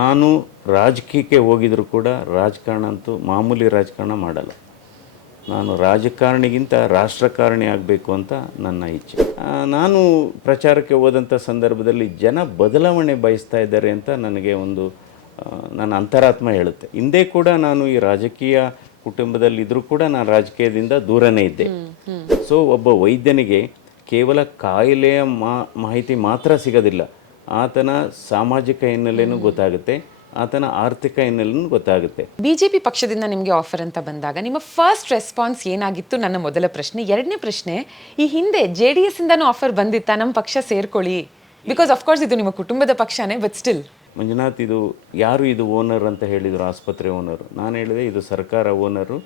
ನಾನು ರಾಜಕೀಯಕ್ಕೆ ಹೋಗಿದ್ರು ಕೂಡ ರಾಜಕಾರಣ ಅಂತೂ ಮಾಮೂಲಿ ರಾಜಕಾರಣ ಮಾಡಲ್ಲ. ನಾನು ರಾಜಕಾರಣಿಗಿಂತ ರಾಷ್ಟ್ರಕಾರಣಿ ಆಗಬೇಕು ಅಂತ ನನ್ನ ಇಚ್ಛೆ. ನಾನು ಪ್ರಚಾರಕ್ಕೆ ಹೋದಂಥ ಸಂದರ್ಭದಲ್ಲಿ ಜನ ಬದಲಾವಣೆ ಬಯಸ್ತಾ ಇದ್ದಾರೆ ಅಂತ ನನಗೆ ಒಂದು ನನ್ನ ಅಂತರಾತ್ಮ ಹೇಳುತ್ತೆ. ಹಿಂದೆ ಕೂಡ ನಾನು ಈ ರಾಜಕೀಯ ಕುಟುಂಬದಲ್ಲಿದ್ದರೂ ಕೂಡ ನಾನು ರಾಜಕೀಯದಿಂದ ದೂರನೇ ಇದ್ದೆ. ಸೊ ಒಬ್ಬ ವೈದ್ಯನಿಗೆ ಕೇವಲ ಕಾಯಿಲೆಯ ಮಾಹಿತಿ ಮಾತ್ರ ಸಿಗೋದಿಲ್ಲ, ಆತನ ಸಾಮಾಜಿಕ ಹಿನ್ನೆಲೆಯೂ ಗೊತ್ತಾಗುತ್ತೆ, ಆತನ ಆರ್ಥಿಕ ಹಿನ್ನೆಲೆಯೂ ಗೊತ್ತಾಗುತ್ತೆ. ಬಿಜೆಪಿ ಪಕ್ಷದಿಂದ ನಿಮಗೆ ಆಫರ್ ಅಂತ ಬಂದಾಗ ನಿಮ್ಮ ಫಸ್ಟ್ ರೆಸ್ಪಾನ್ಸ್ ಏನಾಗಿತ್ತು? ನನ್ನ ಮೊದಲ ಪ್ರಶ್ನೆ. ಎರಡನೇ ಪ್ರಶ್ನೆ, ಈ ಹಿಂದೆ JDS ಇಂದನೂ ಆಫರ್ ಬಂದಿತ್ತಾ ನಮ್ಮ ಪಕ್ಷ ಸೇರ್ಕೊಳ್ಳಿ? ಬಿಕಾಸ್ ಆಫ್ಕೋರ್ಸ್ ಇದು ನಿಮ್ಮ ಕುಟುಂಬದ ಪಕ್ಷನೇ, ಬಟ್ ಸ್ಟಿಲ್. ಮಂಜುನಾಥ್, ಇದು ಯಾರು ಇದು ಓನರ್ ಅಂತ ಹೇಳಿದರು, ಆಸ್ಪತ್ರೆ ಓನರು. ನಾನು ಹೇಳಿದೆ ಇದು ಸರ್ಕಾರ ಓನರು,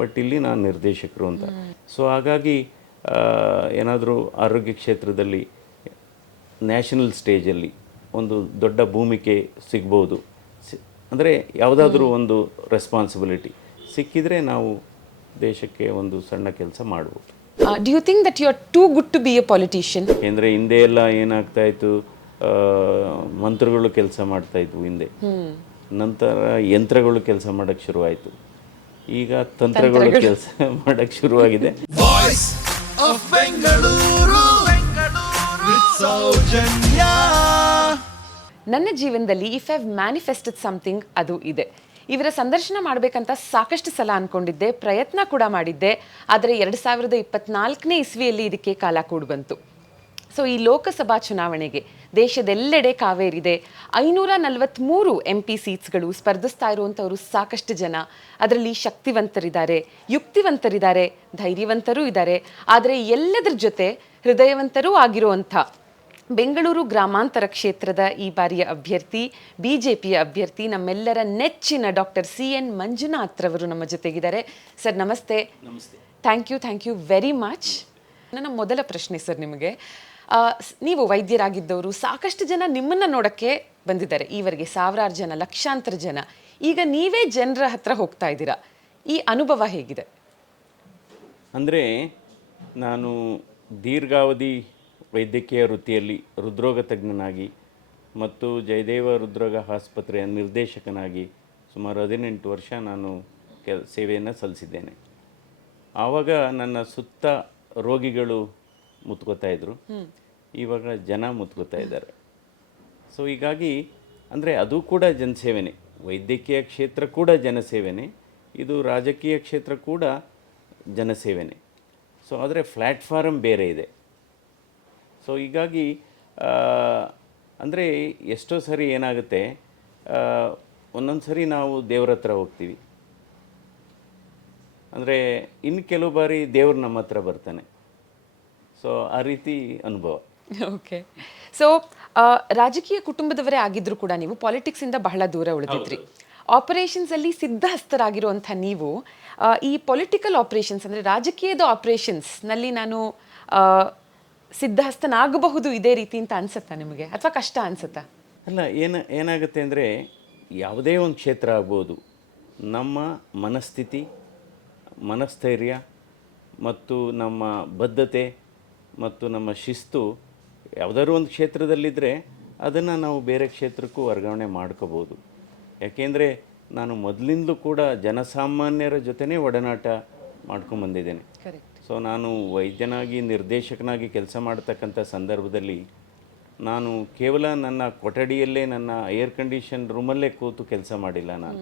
ಬಟ್ ಇಲ್ಲಿ ನಾನು ನಿರ್ದೇಶಕರು ಅಂತ. ಸೊ ಹಾಗಾಗಿ ಏನಾದರೂ ಆರೋಗ್ಯ ಕ್ಷೇತ್ರದಲ್ಲಿ ನ್ಯಾಷನಲ್ ಸ್ಟೇಜಲ್ಲಿ ಒಂದು ದೊಡ್ಡ ಭೂಮಿಕೆ ಸಿಗ್ಬೋದು, ಅಂದರೆ ಯಾವುದಾದ್ರೂ ಒಂದು ರೆಸ್ಪಾನ್ಸಿಬಿಲಿಟಿ ಸಿಕ್ಕಿದರೆ ನಾವು ದೇಶಕ್ಕೆ ಒಂದು ಸಣ್ಣ ಕೆಲಸ ಮಾಡ್ಬೋದು. Do you think that you are too good to be a politician? ಏಕೆಂದರೆ ಹಿಂದೆ ಎಲ್ಲ ಏನಾಗ್ತಾ ಇತ್ತು, ಮಂತ್ರಗಳು ಕೆಲಸ ಮಾಡ್ತಾ ಇದ್ವು ಹಿಂದೆ, ನಂತರ ಯಂತ್ರಗಳು ಕೆಲಸ ಮಾಡೋಕ್ಕೆ ಶುರುವಾಯಿತು, ಈಗ ತಂತ್ರಗಳು ಕೆಲಸ ಮಾಡೋಕ್ಕೆ ಶುರುವಾಗಿದೆ. ನನ್ನ ಜೀವನದಲ್ಲಿ if I have manifested something ಅದು ಇದೆ. ಇವರ ಸಂದರ್ಶನ ಮಾಡಬೇಕಂತ ಸಾಕಷ್ಟು ಸಲ ಅಂದ್ಕೊಂಡಿದ್ದೆ, ಪ್ರಯತ್ನ ಕೂಡ ಮಾಡಿದ್ದೆ. ಆದರೆ 2024ನೇ ಇಸ್ವಿಯಲ್ಲಿ ಇದಕ್ಕೆ ಕಾಲ ಕೂಡಿ ಬಂತು. ಸೊ ಈ ಲೋಕಸಭಾ ಚುನಾವಣೆಗೆ ದೇಶದೆಲ್ಲೆಡೆ ಕಾವೇರಿದೆ. 543 MP ಸೀಟ್ಸ್ಗಳು ಸ್ಪರ್ಧಿಸ್ತಾ ಇರುವಂಥವರು ಸಾಕಷ್ಟು ಜನ. ಅದರಲ್ಲಿ ಶಕ್ತಿವಂತರಿದ್ದಾರೆ, ಯುಕ್ತಿವಂತರಿದ್ದಾರೆ, ಧೈರ್ಯವಂತರೂ ಇದ್ದಾರೆ. ಆದರೆ ಎಲ್ಲದರ ಜೊತೆ ಹೃದಯವಂತರೂ ಆಗಿರುವಂಥ ಬೆಂಗಳೂರು ಗ್ರಾಮಾಂತರ ಕ್ಷೇತ್ರದ ಈ ಬಾರಿಯ ಅಭ್ಯರ್ಥಿ, ಬಿಜೆಪಿಯ ಅಭ್ಯರ್ಥಿ, ನಮ್ಮೆಲ್ಲರ ನೆಚ್ಚಿನ ಡಾಕ್ಟರ್ CN ಮಂಜುನಾಥ್ ರವರು ನಮ್ಮ ಜೊತೆಗಿದ್ದಾರೆ. ಸರ್ ನಮಸ್ತೆ. ನಮಸ್ತೆ. Thank you very much. ನನ್ನ ಮೊದಲ ಪ್ರಶ್ನೆ ಸರ್ ನಿಮಗೆ, ನೀವು ವೈದ್ಯರಾಗಿದ್ದವರು, ಸಾಕಷ್ಟು ಜನ ನಿಮ್ಮನ್ನು ನೋಡೋಕ್ಕೆ ಬಂದಿದ್ದಾರೆ ಈವರೆಗೆ, ಸಾವಿರಾರು ಜನ, ಲಕ್ಷಾಂತರ ಜನ. ಈಗ ನೀವೇ ಜನರ ಹತ್ರ ಹೋಗ್ತಾ ಇದ್ದೀರಾ, ಈ ಅನುಭವ ಹೇಗಿದೆ? ಅಂದರೆ ನಾನು ದೀರ್ಘಾವಧಿ ವೈದ್ಯಕೀಯ ವೃತ್ತಿಯಲ್ಲಿ ಹೃದ್ರೋಗ ತಜ್ಞನಾಗಿ ಮತ್ತು ಜಯದೇವ ಹೃದ್ರೋಗ ಆಸ್ಪತ್ರೆಯ ನಿರ್ದೇಶಕನಾಗಿ ಸುಮಾರು 18 ವರ್ಷ ನಾನು ಸೇವೆಯನ್ನು ಸಲ್ಲಿಸಿದ್ದೇನೆ. ಆವಾಗ ನನ್ನ ಸುತ್ತ ರೋಗಿಗಳು ಮುತ್ಕೋತಾ ಇದ್ದರು, ಇವಾಗ ಜನ ಮುತ್ಕೋತಾ ಇದ್ದಾರೆ. ಸೊ ಹೀಗಾಗಿ ಅಂದರೆ ಅದು ಕೂಡ ಜನಸೇವೆನೇ, ವೈದ್ಯಕೀಯ ಕ್ಷೇತ್ರ ಕೂಡ ಜನಸೇವೆನೇ, ಇದು ರಾಜಕೀಯ ಕ್ಷೇತ್ರ ಕೂಡ ಜನಸೇವೆನೇ. ಸೊ ಆದರೆ ಪ್ಲ್ಯಾಟ್ಫಾರಮ್ ಬೇರೆ ಇದೆ. ಸೊ ಹೀಗಾಗಿ ಅಂದರೆ ಎಷ್ಟೋ ಸರಿ ಏನಾಗುತ್ತೆ, ಒಂದೊಂದು ಸರಿ ನಾವು ದೇವ್ರ ಹತ್ರ ಹೋಗ್ತೀವಿ, ಅಂದರೆ ಇನ್ನು ಕೆಲವು ಬಾರಿ ದೇವ್ರು ನಮ್ಮ ಹತ್ರ ಬರ್ತಾನೆ. ಸೊ ಆ ರೀತಿ ಅನುಭವ. ಓಕೆ. ಸೊ ರಾಜಕೀಯ ಕುಟುಂಬದವರೇ ಆಗಿದ್ರು ಕೂಡ ನೀವು ಪಾಲಿಟಿಕ್ಸಿಂದ ಬಹಳ ದೂರ ಉಳಿದಿದ್ರಿ. ಆಪರೇಷನ್ಸಲ್ಲಿ ಸಿದ್ಧಹಸ್ತರಾಗಿರುವಂಥ ನೀವು ಈ ಪೊಲಿಟಿಕಲ್ ಆಪರೇಷನ್ಸ್ ಅಂದರೆ ರಾಜಕೀಯದ ಆಪರೇಷನ್ಸ್ನಲ್ಲಿ ನಾನು ಸಿದ್ಧಹಸ್ತನಾಗಬಹುದು ಇದೇ ರೀತಿ ಅಂತ ಅನ್ಸುತ್ತಾ ನಿಮಗೆ, ಅಥವಾ ಕಷ್ಟ ಅನ್ಸುತ್ತಾ? ಅಲ್ಲ, ಏನಾಗುತ್ತೆ ಅಂದರೆ ಯಾವುದೇ ಒಂದು ಕ್ಷೇತ್ರ ಆಗ್ಬೋದು, ನಮ್ಮ ಮನಸ್ಥಿತಿ, ಮನಸ್ಥೈರ್ಯ ಮತ್ತು ನಮ್ಮ ಬದ್ಧತೆ ಮತ್ತು ನಮ್ಮ ಶಿಸ್ತು ಯಾವುದಾದ್ರು ಒಂದು ಕ್ಷೇತ್ರದಲ್ಲಿದ್ದರೆ ಅದನ್ನು ನಾವು ಬೇರೆ ಕ್ಷೇತ್ರಕ್ಕೂ ವರ್ಗಾವಣೆ ಮಾಡ್ಕೋಬೋದು. ಯಾಕೆಂದರೆ ನಾನು ಮೊದಲಿಂದಲೂ ಕೂಡ ಜನಸಾಮಾನ್ಯರ ಜೊತೆನೇ ಒಡನಾಟ ಮಾಡ್ಕೊಂಬಂದಿದ್ದೇನೆ. ಸೊ ನಾನು ವೈದ್ಯನಾಗಿ ನಿರ್ದೇಶಕನಾಗಿ ಕೆಲಸ ಮಾಡ್ತಕ್ಕಂಥ ಸಂದರ್ಭದಲ್ಲಿ ನಾನು ಕೇವಲ ನನ್ನ ಕೊಠಡಿಯಲ್ಲೇ, ನನ್ನ ಏರ್ ಕಂಡೀಷನ್ ರೂಮಲ್ಲೇ ಕೂತು ಕೆಲಸ ಮಾಡಿಲ್ಲ. ನಾನು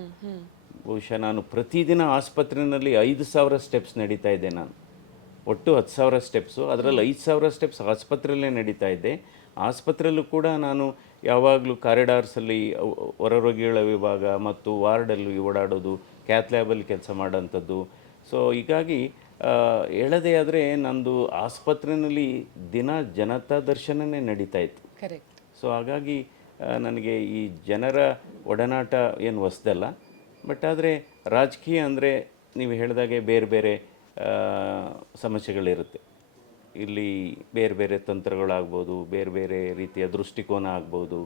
ಬಹುಶಃ ನಾನು ಪ್ರತಿದಿನ ಆಸ್ಪತ್ರೆಯಲ್ಲಿ 5,000 ಸ್ಟೆಪ್ಸ್ ನಡೀತಾ ಇದ್ದೆ. ನಾನು ಒಟ್ಟು 10,000 ಸ್ಟೆಪ್ಸು, ಅದರಲ್ಲಿ 5,000 ಸ್ಟೆಪ್ಸ್ ಆಸ್ಪತ್ರೆಯಲ್ಲೇ ನಡೀತಾ ಇದ್ದೆ. ಆಸ್ಪತ್ರೆಯಲ್ಲೂ ಕೂಡ ನಾನು ಯಾವಾಗಲೂ ಕಾರಿಡಾರ್ಸಲ್ಲಿ ಹೊರರೋಗಿಗಳ ವಿಭಾಗ ಮತ್ತು ವಾರ್ಡಲ್ಲಿ ಓಡಾಡೋದು, ಕ್ಯಾತ್ ಲ್ಯಾಬಲ್ಲಿ ಕೆಲಸ ಮಾಡೋಂಥದ್ದು. ಸೊ ಹೀಗಾಗಿ ಹೇಳೋದೇ ಆದರೆ ನಂದು ಆಸ್ಪತ್ರೆಯಲ್ಲಿ ದಿನ ಜನತಾ ದರ್ಶನನೇ ನಡೀತಾ ಇತ್ತು. ಕರೆಕ್ಟ್. ಸೊ ಹಾಗಾಗಿ ನನಗೆ ಈ ಜನರ ಒಡನಾಟ ಏನು ಹೊಸದಲ್ಲ. ಬಟ್ ಆದರೆ ರಾಜಕೀಯ ಅಂದರೆ ನೀವು ಹೇಳಿದಾಗೆ ಬೇರೆ ಬೇರೆ ಸಮಸ್ಯೆಗಳಿರುತ್ತೆ. ಇಲ್ಲಿ ಬೇರೆ ಬೇರೆ ತಂತ್ರಗಳಾಗ್ಬೋದು, ಬೇರೆ ಬೇರೆ ರೀತಿಯ ದೃಷ್ಟಿಕೋನ ಆಗ್ಬೋದು.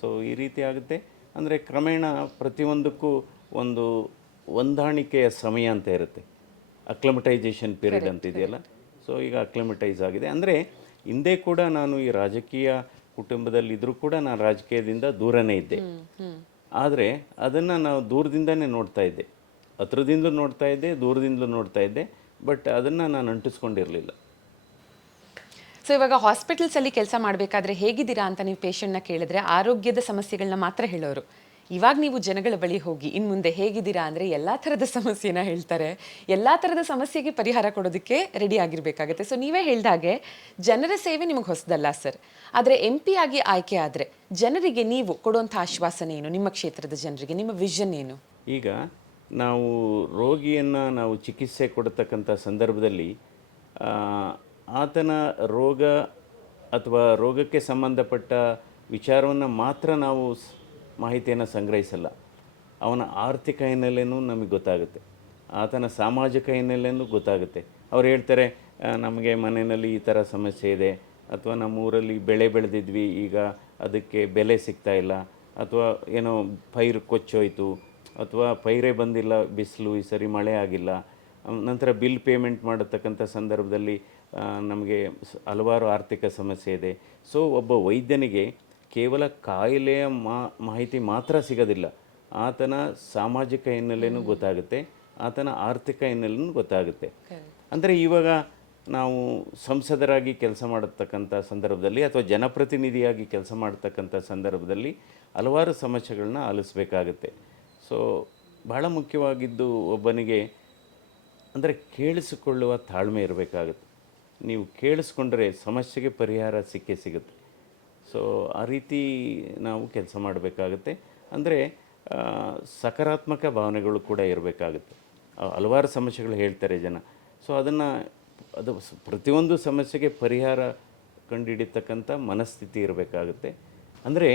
ಸೊ ಈ ರೀತಿ ಆಗುತ್ತೆ. ಅಂದರೆ ಕ್ರಮೇಣ ಪ್ರತಿಯೊಂದಕ್ಕೂ ಒಂದು ಹೊಂದಾಣಿಕೆಯ ಸಮಯ ಅಂತ ಇರುತ್ತೆ, ಅಕ್ಲಮಟೈಸೇಷನ್ ಪೀರಿಯಡ್ ಅಂತ ಇದೆಯಲ್ಲ. ಸೊ ಈಗ ಅಕ್ಲಮಟೈಸ್ ಆಗಿದೆ. ಅಂದರೆ ಹಿಂದೆ ಕೂಡ ನಾನು ಈ ರಾಜಕೀಯ ಕುಟುಂಬದಲ್ಲಿದ್ದರೂ ಕೂಡ ನಾನು ರಾಜಕೀಯದಿಂದ ದೂರನೇ ಇದ್ದೆ. ಆದರೆ ಅದನ್ನು ನಾವು ದೂರದಿಂದನೇ ನೋಡ್ತಾ ಇದ್ದೆ, ಹತ್ರದಿಂದಲೂ ನೋಡ್ತಾ ಇದ್ದೆ, ದೂರದಿಂದಲೂ ನೋಡ್ತಾ ಇದ್ದೆ, ಬಟ್ ಅದನ್ನು ನಾನು ಅಂಟಿಸ್ಕೊಂಡಿರಲಿಲ್ಲ. ಸೊ ಇವಾಗ ಹಾಸ್ಪಿಟಲ್ಸಲ್ಲಿ ಕೆಲಸ ಮಾಡಬೇಕಾದ್ರೆ ಹೇಗಿದ್ದೀರಾ ಅಂತ ನೀವು ಪೇಷಂಟ್ನ ಕೇಳಿದ್ರೆ ಆರೋಗ್ಯದ ಸಮಸ್ಯೆಗಳನ್ನ ಮಾತ್ರ ಹೇಳೋರು. ಇವಾಗ ನೀವು ಜನಗಳ ಬಳಿ ಹೋಗಿ ಇನ್ನು ಮುಂದೆ ಹೇಗಿದ್ದೀರಾ ಅಂದರೆ ಎಲ್ಲ ಥರದ ಸಮಸ್ಯೆನ ಹೇಳ್ತಾರೆ, ಎಲ್ಲ ಥರದ ಸಮಸ್ಯೆಗೆ ಪರಿಹಾರ ಕೊಡೋದಕ್ಕೆ ರೆಡಿ ಆಗಿರಬೇಕಾಗುತ್ತೆ. ಸೊ ನೀವೇ ಹೇಳ್ದಾಗೆ ಜನರ ಸೇವೆ ನಿಮಗೆ ಹೊಸದಲ್ಲ ಸರ್, ಆದರೆ MP ಆಗಿ ಆಯ್ಕೆ ಆದರೆ ಜನರಿಗೆ ನೀವು ಕೊಡುವಂಥ ಆಶ್ವಾಸನೆ ಏನು? ನಿಮ್ಮ ಕ್ಷೇತ್ರದ ಜನರಿಗೆ ನಿಮ್ಮ ವಿಷನ್ ಏನು? ಈಗ ನಾವು ರೋಗಿಯನ್ನು ನಾವು ಚಿಕಿತ್ಸೆ ಕೊಡ್ತಕ್ಕಂಥ ಸಂದರ್ಭದಲ್ಲಿ ಆತನ ರೋಗ ಅಥವಾ ರೋಗಕ್ಕೆ ಸಂಬಂಧಪಟ್ಟ ವಿಚಾರವನ್ನು ಮಾತ್ರ ನಾವು ಮಾಹಿತಿಯನ್ನು ಸಂಗ್ರಹಿಸಲ್ಲ. ಅವನ ಆರ್ಥಿಕ ಹಿನ್ನೆಲೆಯೂ ನಮಗೆ ಗೊತ್ತಾಗುತ್ತೆ, ಆತನ ಸಾಮಾಜಿಕ ಹಿನ್ನೆಲೆಯೂ ಗೊತ್ತಾಗುತ್ತೆ. ಅವ್ರು ಹೇಳ್ತಾರೆ, ನಮಗೆ ಮನೆಯಲ್ಲಿ ಈ ಥರ ಸಮಸ್ಯೆ ಇದೆ, ಅಥವಾ ನಮ್ಮ ಊರಲ್ಲಿ ಬೆಳೆ ಬೆಳೆದಿದ್ವಿ, ಈಗ ಅದಕ್ಕೆ ಬೆಲೆ ಸಿಗ್ತಾ ಇಲ್ಲ, ಅಥವಾ ಏನೋ ಪೈರು ಕೊಚ್ಚೋಯ್ತು, ಅಥವಾ ಪೈರೇ ಬಂದಿಲ್ಲ, ಬಿಸಿಲು ಈ ಸರಿ ಮಳೆ ಆಗಿಲ್ಲ. ನಂತರ ಬಿಲ್ ಪೇಮೆಂಟ್ ಮಾಡತಕ್ಕಂಥ ಸಂದರ್ಭದಲ್ಲಿ ನಮಗೆ ಹಲವಾರು ಆರ್ಥಿಕ ಸಮಸ್ಯೆ ಇದೆ. ಸೊ ಒಬ್ಬ ವೈದ್ಯನಿಗೆ ಕೇವಲ ಕಾಯಿಲೆಯ ಮಾಹಿತಿ ಮಾತ್ರ ಸಿಗೋದಿಲ್ಲ, ಆತನ ಸಾಮಾಜಿಕ ಹಿನ್ನೆಲೆಯೂ ಗೊತ್ತಾಗುತ್ತೆ, ಆತನ ಆರ್ಥಿಕ ಹಿನ್ನೆಲೆಯೂ ಗೊತ್ತಾಗುತ್ತೆ. ಅಂದರೆ ಇವಾಗ ನಾವು ಸಂಸದರಾಗಿ ಕೆಲಸ ಮಾಡತಕ್ಕಂಥ ಸಂದರ್ಭದಲ್ಲಿ ಅಥವಾ ಜನಪ್ರತಿನಿಧಿಯಾಗಿ ಕೆಲಸ ಮಾಡತಕ್ಕಂಥ ಸಂದರ್ಭದಲ್ಲಿ ಹಲವಾರು ಸಮಸ್ಯೆಗಳನ್ನ ಆಲಿಸಬೇಕಾಗುತ್ತೆ. ಸೊ ಬಹಳ ಮುಖ್ಯವಾಗಿದ್ದು ಒಬ್ಬನಿಗೆ ಅಂದರೆ ಕೇಳಿಸಿಕೊಳ್ಳುವ ತಾಳ್ಮೆ ಇರಬೇಕಾಗುತ್ತೆ. ನೀವು ಕೇಳಿಸ್ಕೊಂಡ್ರೆ ಸಮಸ್ಯೆಗೆ ಪರಿಹಾರ ಸಿಕ್ಕೇ ಸಿಗುತ್ತೆ. ಸೊ ಆ ರೀತಿ ನಾವು ಕೆಲಸ ಮಾಡಬೇಕಾಗುತ್ತೆ. ಅಂದರೆ ಸಕಾರಾತ್ಮಕ ಭಾವನೆಗಳು ಕೂಡ ಇರಬೇಕಾಗುತ್ತೆ. ಹಲವಾರು ಸಮಸ್ಯೆಗಳು ಹೇಳ್ತಾರೆ ಜನ, ಸೊ ಅದು ಪ್ರತಿಯೊಂದು ಸಮಸ್ಯೆಗೆ ಪರಿಹಾರ ಕಂಡುಹಿಡಿತಕ್ಕಂಥ ಮನಸ್ಥಿತಿ ಇರಬೇಕಾಗುತ್ತೆ. ಅಂದರೆ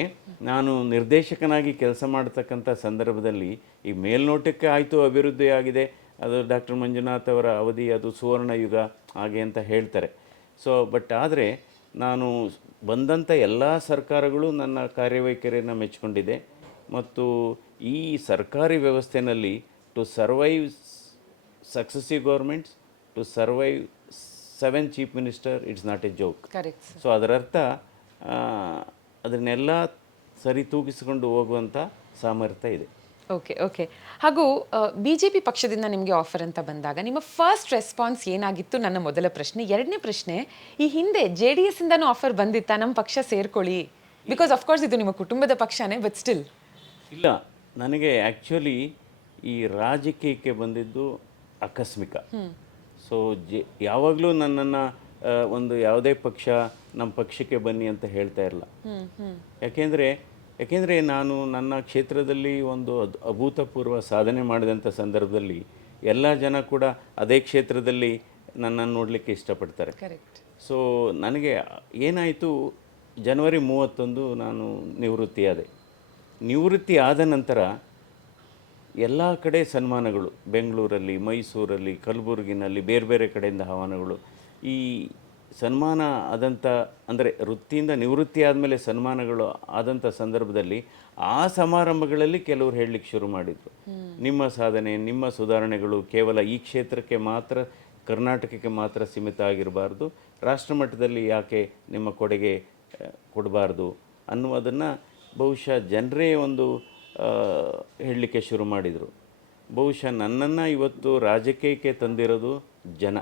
ನಾನು ನಿರ್ದೇಶಕನಾಗಿ ಕೆಲಸ ಮಾಡ್ತಕ್ಕಂಥ ಸಂದರ್ಭದಲ್ಲಿ ಈ ಮೇಲ್ನೋಟಕ್ಕೆ ಆಯಿತು ಅಭಿವೃದ್ಧಿ ಆಗಿದೆ, ಅದು ಡಾಕ್ಟರ್ ಮಂಜುನಾಥ್ ಅವರ ಅವಧಿ ಅದು ಸುವರ್ಣ ಯುಗ ಹಾಗೆ ಅಂತ ಹೇಳ್ತಾರೆ. ಸೊ ಬಟ್ ಆದರೆ ನಾನು ಬಂದಂಥ ಎಲ್ಲ ಸರ್ಕಾರಗಳು ನನ್ನ ಕಾರ್ಯವೈಖರಿಯನ್ನು ಮೆಚ್ಚಿಕೊಂಡಿದೆ. ಮತ್ತು ಈ ಸರ್ಕಾರಿ ವ್ಯವಸ್ಥೆಯಲ್ಲಿ to survive successive governments, to survive 7 chief minister, it's not a joke. Correct. So ಅದರರ್ಥ ಅದನ್ನೆಲ್ಲ ಸರಿ ತೂಗಿಸಿಕೊಂಡು ಹೋಗುವಂಥ ಸಾಮರ್ಥ್ಯ ಇದೆ. Okay okay. ಹಾಗೂ BJP ಪಕ್ಷದಿಂದ ನಿಮಗೆ ಆಫರ್ ಅಂತ ಬಂದಾಗ ನಿಮ್ಮ ಫಸ್ಟ್ ರೆಸ್ಪಾನ್ಸ್ ಏನಾಗಿತ್ತು? ನನ್ನ ಮೊದಲ ಪ್ರಶ್ನೆ. ಎರಡನೇ ಪ್ರಶ್ನೆ, ಈ ಹಿಂದೆ JDS ಇಂದನೂ ಆಫರ್ ಬಂದಿತ್ತಾ ನಮ್ಮ ಪಕ್ಷ ಸೇರ್ಕೊಳ್ಳಿ? ಬಿಕಾಸ್ ಅಫ್ಕೋರ್ಸ್ ಇದು ನಿಮ್ಮ ಕುಟುಂಬದ ಪಕ್ಷನೇ, ಬಟ್ ಸ್ಟಿಲ್. ಇಲ್ಲ, ನನಗೆ ಆ್ಯಕ್ಚುಲಿ ಈ ರಾಜಕೀಯಕ್ಕೆ ಬಂದಿದ್ದು ಆಕಸ್ಮಿಕ. ಸೊ ಯಾವಾಗಲೂ ನನ್ನನ್ನು ಒಂದು ಯಾವುದೇ ಪಕ್ಷ ನಮ್ಮ ಪಕ್ಷಕ್ಕೆ ಬನ್ನಿ ಅಂತ ಹೇಳ್ತಾ ಇರಲ್ಲ. ಯಾಕೆಂದರೆ ನಾನು ನನ್ನ ಕ್ಷೇತ್ರದಲ್ಲಿ ಒಂದು ಅಭೂತಪೂರ್ವ ಸಾಧನೆ ಮಾಡಿದಂಥ ಸಂದರ್ಭದಲ್ಲಿ ಎಲ್ಲ ಜನ ಕೂಡ ಅದೇ ಕ್ಷೇತ್ರದಲ್ಲಿ ನನ್ನನ್ನು ನೋಡಲಿಕ್ಕೆ ಇಷ್ಟಪಡ್ತಾರೆ. ಕರೆಕ್ಟ್. ಸೊ ನನಗೆ ಏನಾಯಿತು, ಜನವರಿ 31 ನಾನು ನಿವೃತ್ತಿಯಾದೆ. ನಿವೃತ್ತಿ ಆದ ನಂತರ ಎಲ್ಲ ಕಡೆ ಸನ್ಮಾನಗಳು, ಬೆಂಗಳೂರಲ್ಲಿ, ಮೈಸೂರಲ್ಲಿ, ಕಲಬುರಗಿನಲ್ಲಿ, ಬೇರೆ ಬೇರೆ ಕಡೆಯಿಂದ ಆಹ್ವಾನಗಳು. ಈ ಸನ್ಮಾನ ಆದಂಥ ಅಂದರೆ ವೃತ್ತಿಯಿಂದ ನಿವೃತ್ತಿ ಆದಮೇಲೆ ಸನ್ಮಾನಗಳು ಆದಂಥ ಸಂದರ್ಭದಲ್ಲಿ ಆ ಸಮಾರಂಭಗಳಲ್ಲಿ ಕೆಲವರು ಹೇಳಲಿಕ್ಕೆ ಶುರು ಮಾಡಿದರು, ನಿಮ್ಮ ಸಾಧನೆ, ನಿಮ್ಮ ಸುಧಾರಣೆಗಳು ಕೇವಲ ಈ ಕ್ಷೇತ್ರಕ್ಕೆ ಮಾತ್ರ, ಕರ್ನಾಟಕಕ್ಕೆ ಮಾತ್ರ ಸೀಮಿತ ಆಗಿರಬಾರ್ದು, ರಾಷ್ಟ್ರಮಟ್ಟದಲ್ಲಿ ಯಾಕೆ ನಿಮ್ಮ ಕೊಡುಗೆ ಕೊಡಬಾರ್ದು ಅನ್ನುವುದನ್ನು ಬಹುಶಃ ಜನರೇ ಒಂದು ಹೇಳಲಿಕ್ಕೆ ಶುರು ಮಾಡಿದರು. ಬಹುಶಃ ನನ್ನನ್ನು ಇವತ್ತು ರಾಜಕೀಯಕ್ಕೆ ತಂದಿರೋದು ಜನ,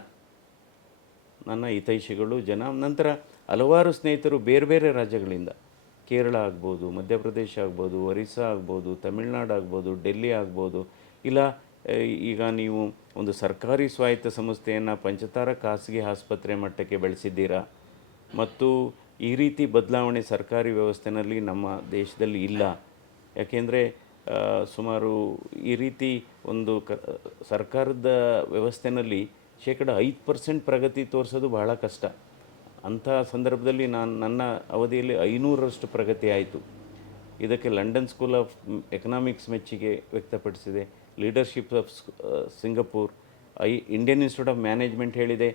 ನನ್ನ ಹಿತೈಷಿಗಳು ಜನ. ನಂತರ ಹಲವಾರು ಸ್ನೇಹಿತರು ಬೇರೆ ಬೇರೆ ರಾಜ್ಯಗಳಿಂದ, ಕೇರಳ ಆಗ್ಬೋದು, ಮಧ್ಯಪ್ರದೇಶ ಆಗ್ಬೋದು, ಒರಿಸ್ಸಾ ಆಗ್ಬೋದು, ತಮಿಳ್ನಾಡು ಆಗ್ಬೋದು, ಡೆಲ್ಲಿ ಆಗ್ಬೋದು, ಇಲ್ಲ ಈಗ ನೀವು ಒಂದು ಸರ್ಕಾರಿ ಸ್ವಾಯತ್ತ ಸಂಸ್ಥೆಯನ್ನು ಪಂಚತಾರ ಖಾಸಗಿ ಆಸ್ಪತ್ರೆ ಮಟ್ಟಕ್ಕೆ ಬೆಳೆಸಿದ್ದೀರಾ, ಮತ್ತು ಈ ರೀತಿ ಬದಲಾವಣೆ ಸರ್ಕಾರಿ ವ್ಯವಸ್ಥೆಯಲ್ಲಿ ನಮ್ಮ ದೇಶದಲ್ಲಿ ಇಲ್ಲ. ಯಾಕೆಂದರೆ ಸುಮಾರು ಈ ರೀತಿ ಒಂದು ಸರ್ಕಾರದ ವ್ಯವಸ್ಥೆಯಲ್ಲಿ 5% ಪ್ರಗತಿ ತೋರಿಸೋದು ಬಹಳ ಕಷ್ಟ. ಅಂಥ ಸಂದರ್ಭದಲ್ಲಿ ನನ್ನ ಅವಧಿಯಲ್ಲಿ 500ರಷ್ಟು ಪ್ರಗತಿ ಆಯಿತು. ಇದಕ್ಕೆ ಲಂಡನ್ ಸ್ಕೂಲ್ ಆಫ್ ಎಕನಾಮಿಕ್ಸ್ ಮೆಚ್ಚುಗೆ ವ್ಯಕ್ತಪಡಿಸಿದೆ, leadership of Singapore, Indian institute of management ಹೇಳಿದೆ,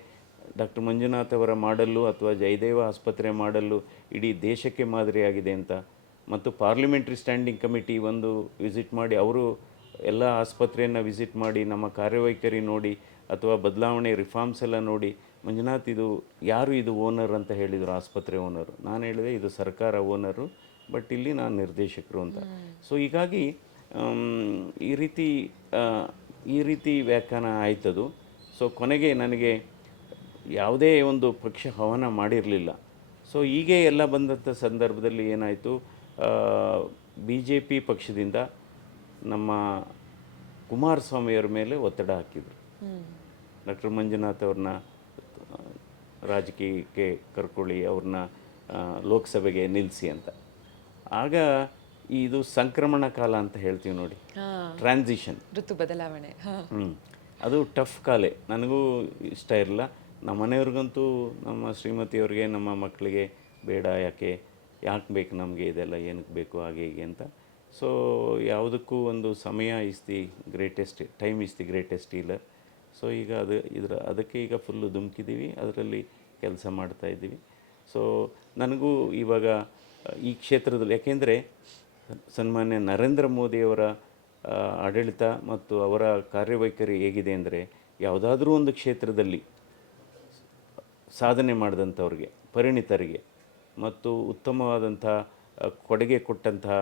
ಡಾಕ್ಟರ್ ಮಂಜುನಾಥ್ ಅವರ ಮಾಡಲ್ಲು ಅಥವಾ ಜಯದೇವ ಆಸ್ಪತ್ರೆ ಮಾಡಲ್ಲು ಇಡೀ ದೇಶಕ್ಕೆ ಮಾದರಿಯಾಗಿದೆ ಅಂತ. ಮತ್ತು ಪಾರ್ಲಿಮೆಂಟ್ರಿ ಸ್ಟ್ಯಾಂಡಿಂಗ್ ಕಮಿಟಿ ಒಂದು ವಿಸಿಟ್ ಮಾಡಿ, ಅವರು ಎಲ್ಲ ಆಸ್ಪತ್ರೆಯನ್ನು ವಿಸಿಟ್ ಮಾಡಿ ನಮ್ಮ ಕಾರ್ಯವೈಖರಿ ನೋಡಿ ಅಥವಾ ಬದಲಾವಣೆ ರಿಫಾರ್ಮ್ಸ್ ಎಲ್ಲ ನೋಡಿ, ಮಂಜುನಾಥ್ ಇದು ಯಾರು ಇದು ಓನರ್ ಅಂತ ಹೇಳಿದರು, ಆಸ್ಪತ್ರೆ ಓನರು. ನಾನು ಹೇಳಿದೆ, ಇದು ಸರ್ಕಾರ ಓನರು, ಬಟ್ ಇಲ್ಲಿ ನಾನು ನಿರ್ದೇಶಕರು ಅಂತ. ಸೊ ಹೀಗಾಗಿ ಈ ರೀತಿ ಆ, ಈ ರೀತಿ ವ್ಯಾಖ್ಯಾನ ಆಯ್ತದು. ಸೊ ಕೊನೆಗೆ ನನಗೆ ಯಾವುದೇ ಒಂದು ಪಕ್ಷ ಆಹ್ವಾನ ಮಾಡಿರಲಿಲ್ಲ. ಸೊ ಹೀಗೆ ಎಲ್ಲ ಬಂದಂಥ ಸಂದರ್ಭದಲ್ಲಿ ಏನಾಯಿತು, ಬಿ ಜೆ ಪಿ ಪಕ್ಷದಿಂದ ನಮ್ಮ ಕುಮಾರಸ್ವಾಮಿಯವರ ಮೇಲೆ ಒತ್ತಡ ಹಾಕಿದರು. ಡಾಕ್ಟರ್ ಮಂಜುನಾಥ್ ಅವ್ರನ್ನ ರಾಜಕೀಯಕ್ಕೆ ಕರ್ಕೊಳ್ಳಿ, ಅವ್ರನ್ನ ಲೋಕಸಭೆಗೆ ನಿಲ್ಲಿಸಿ ಅಂತ. ಆಗ ಇದು ಸಂಕ್ರಮಣ ಕಾಲ ಅಂತ ಹೇಳ್ತೀವಿ ನೋಡಿ, ಟ್ರಾನ್ಸಿಷನ್, ಋತು ಬದಲಾವಣೆ. ಅದು ಟಫ್ ಕಾಲೇ. ನನಗೂ ಇಷ್ಟ ಇರಲಿಲ್ಲ, ನಮ್ಮ ಮನೆಯವ್ರಿಗಂತೂ, ನಮ್ಮ ಶ್ರೀಮತಿಯವ್ರಿಗೆ, ನಮ್ಮ ಮಕ್ಕಳಿಗೆ ಬೇಡ, ಯಾಕೆ ಬೇಕು ನಮಗೆ ಇದೆಲ್ಲ, ಏನಕ್ಕೆ ಬೇಕು, ಹಾಗೆ ಹೀಗೆ ಅಂತ. ಸೊ ಯಾವುದಕ್ಕೂ ಒಂದು ಸಮಯ is the greatest, time is the greatest healer. So ಈಗ ಅದಕ್ಕೆ ಈಗ ಫುಲ್ಲು ಧುಮುಕಿದ್ದೀವಿ, ಅದರಲ್ಲಿ ಕೆಲಸ ಮಾಡ್ತಾಯಿದ್ದೀವಿ. ಸೊ ನನಗೂ ಇವಾಗ ಈ ಕ್ಷೇತ್ರದಲ್ಲಿ, ಯಾಕೆಂದರೆ ಸನ್ಮಾನ್ಯ ನರೇಂದ್ರ ಮೋದಿಯವರ ಆಡಳಿತ ಮತ್ತು ಅವರ ಕಾರ್ಯವೈಖರಿ ಹೇಗಿದೆ ಅಂದರೆ, ಯಾವುದಾದ್ರೂ ಒಂದು ಕ್ಷೇತ್ರದಲ್ಲಿ ಸಾಧನೆ ಮಾಡಿದಂಥವ್ರಿಗೆ, ಪರಿಣಿತರಿಗೆ ಮತ್ತು ಉತ್ತಮವಾದಂಥ ಕೊಡುಗೆ ಕೊಟ್ಟಂತಹ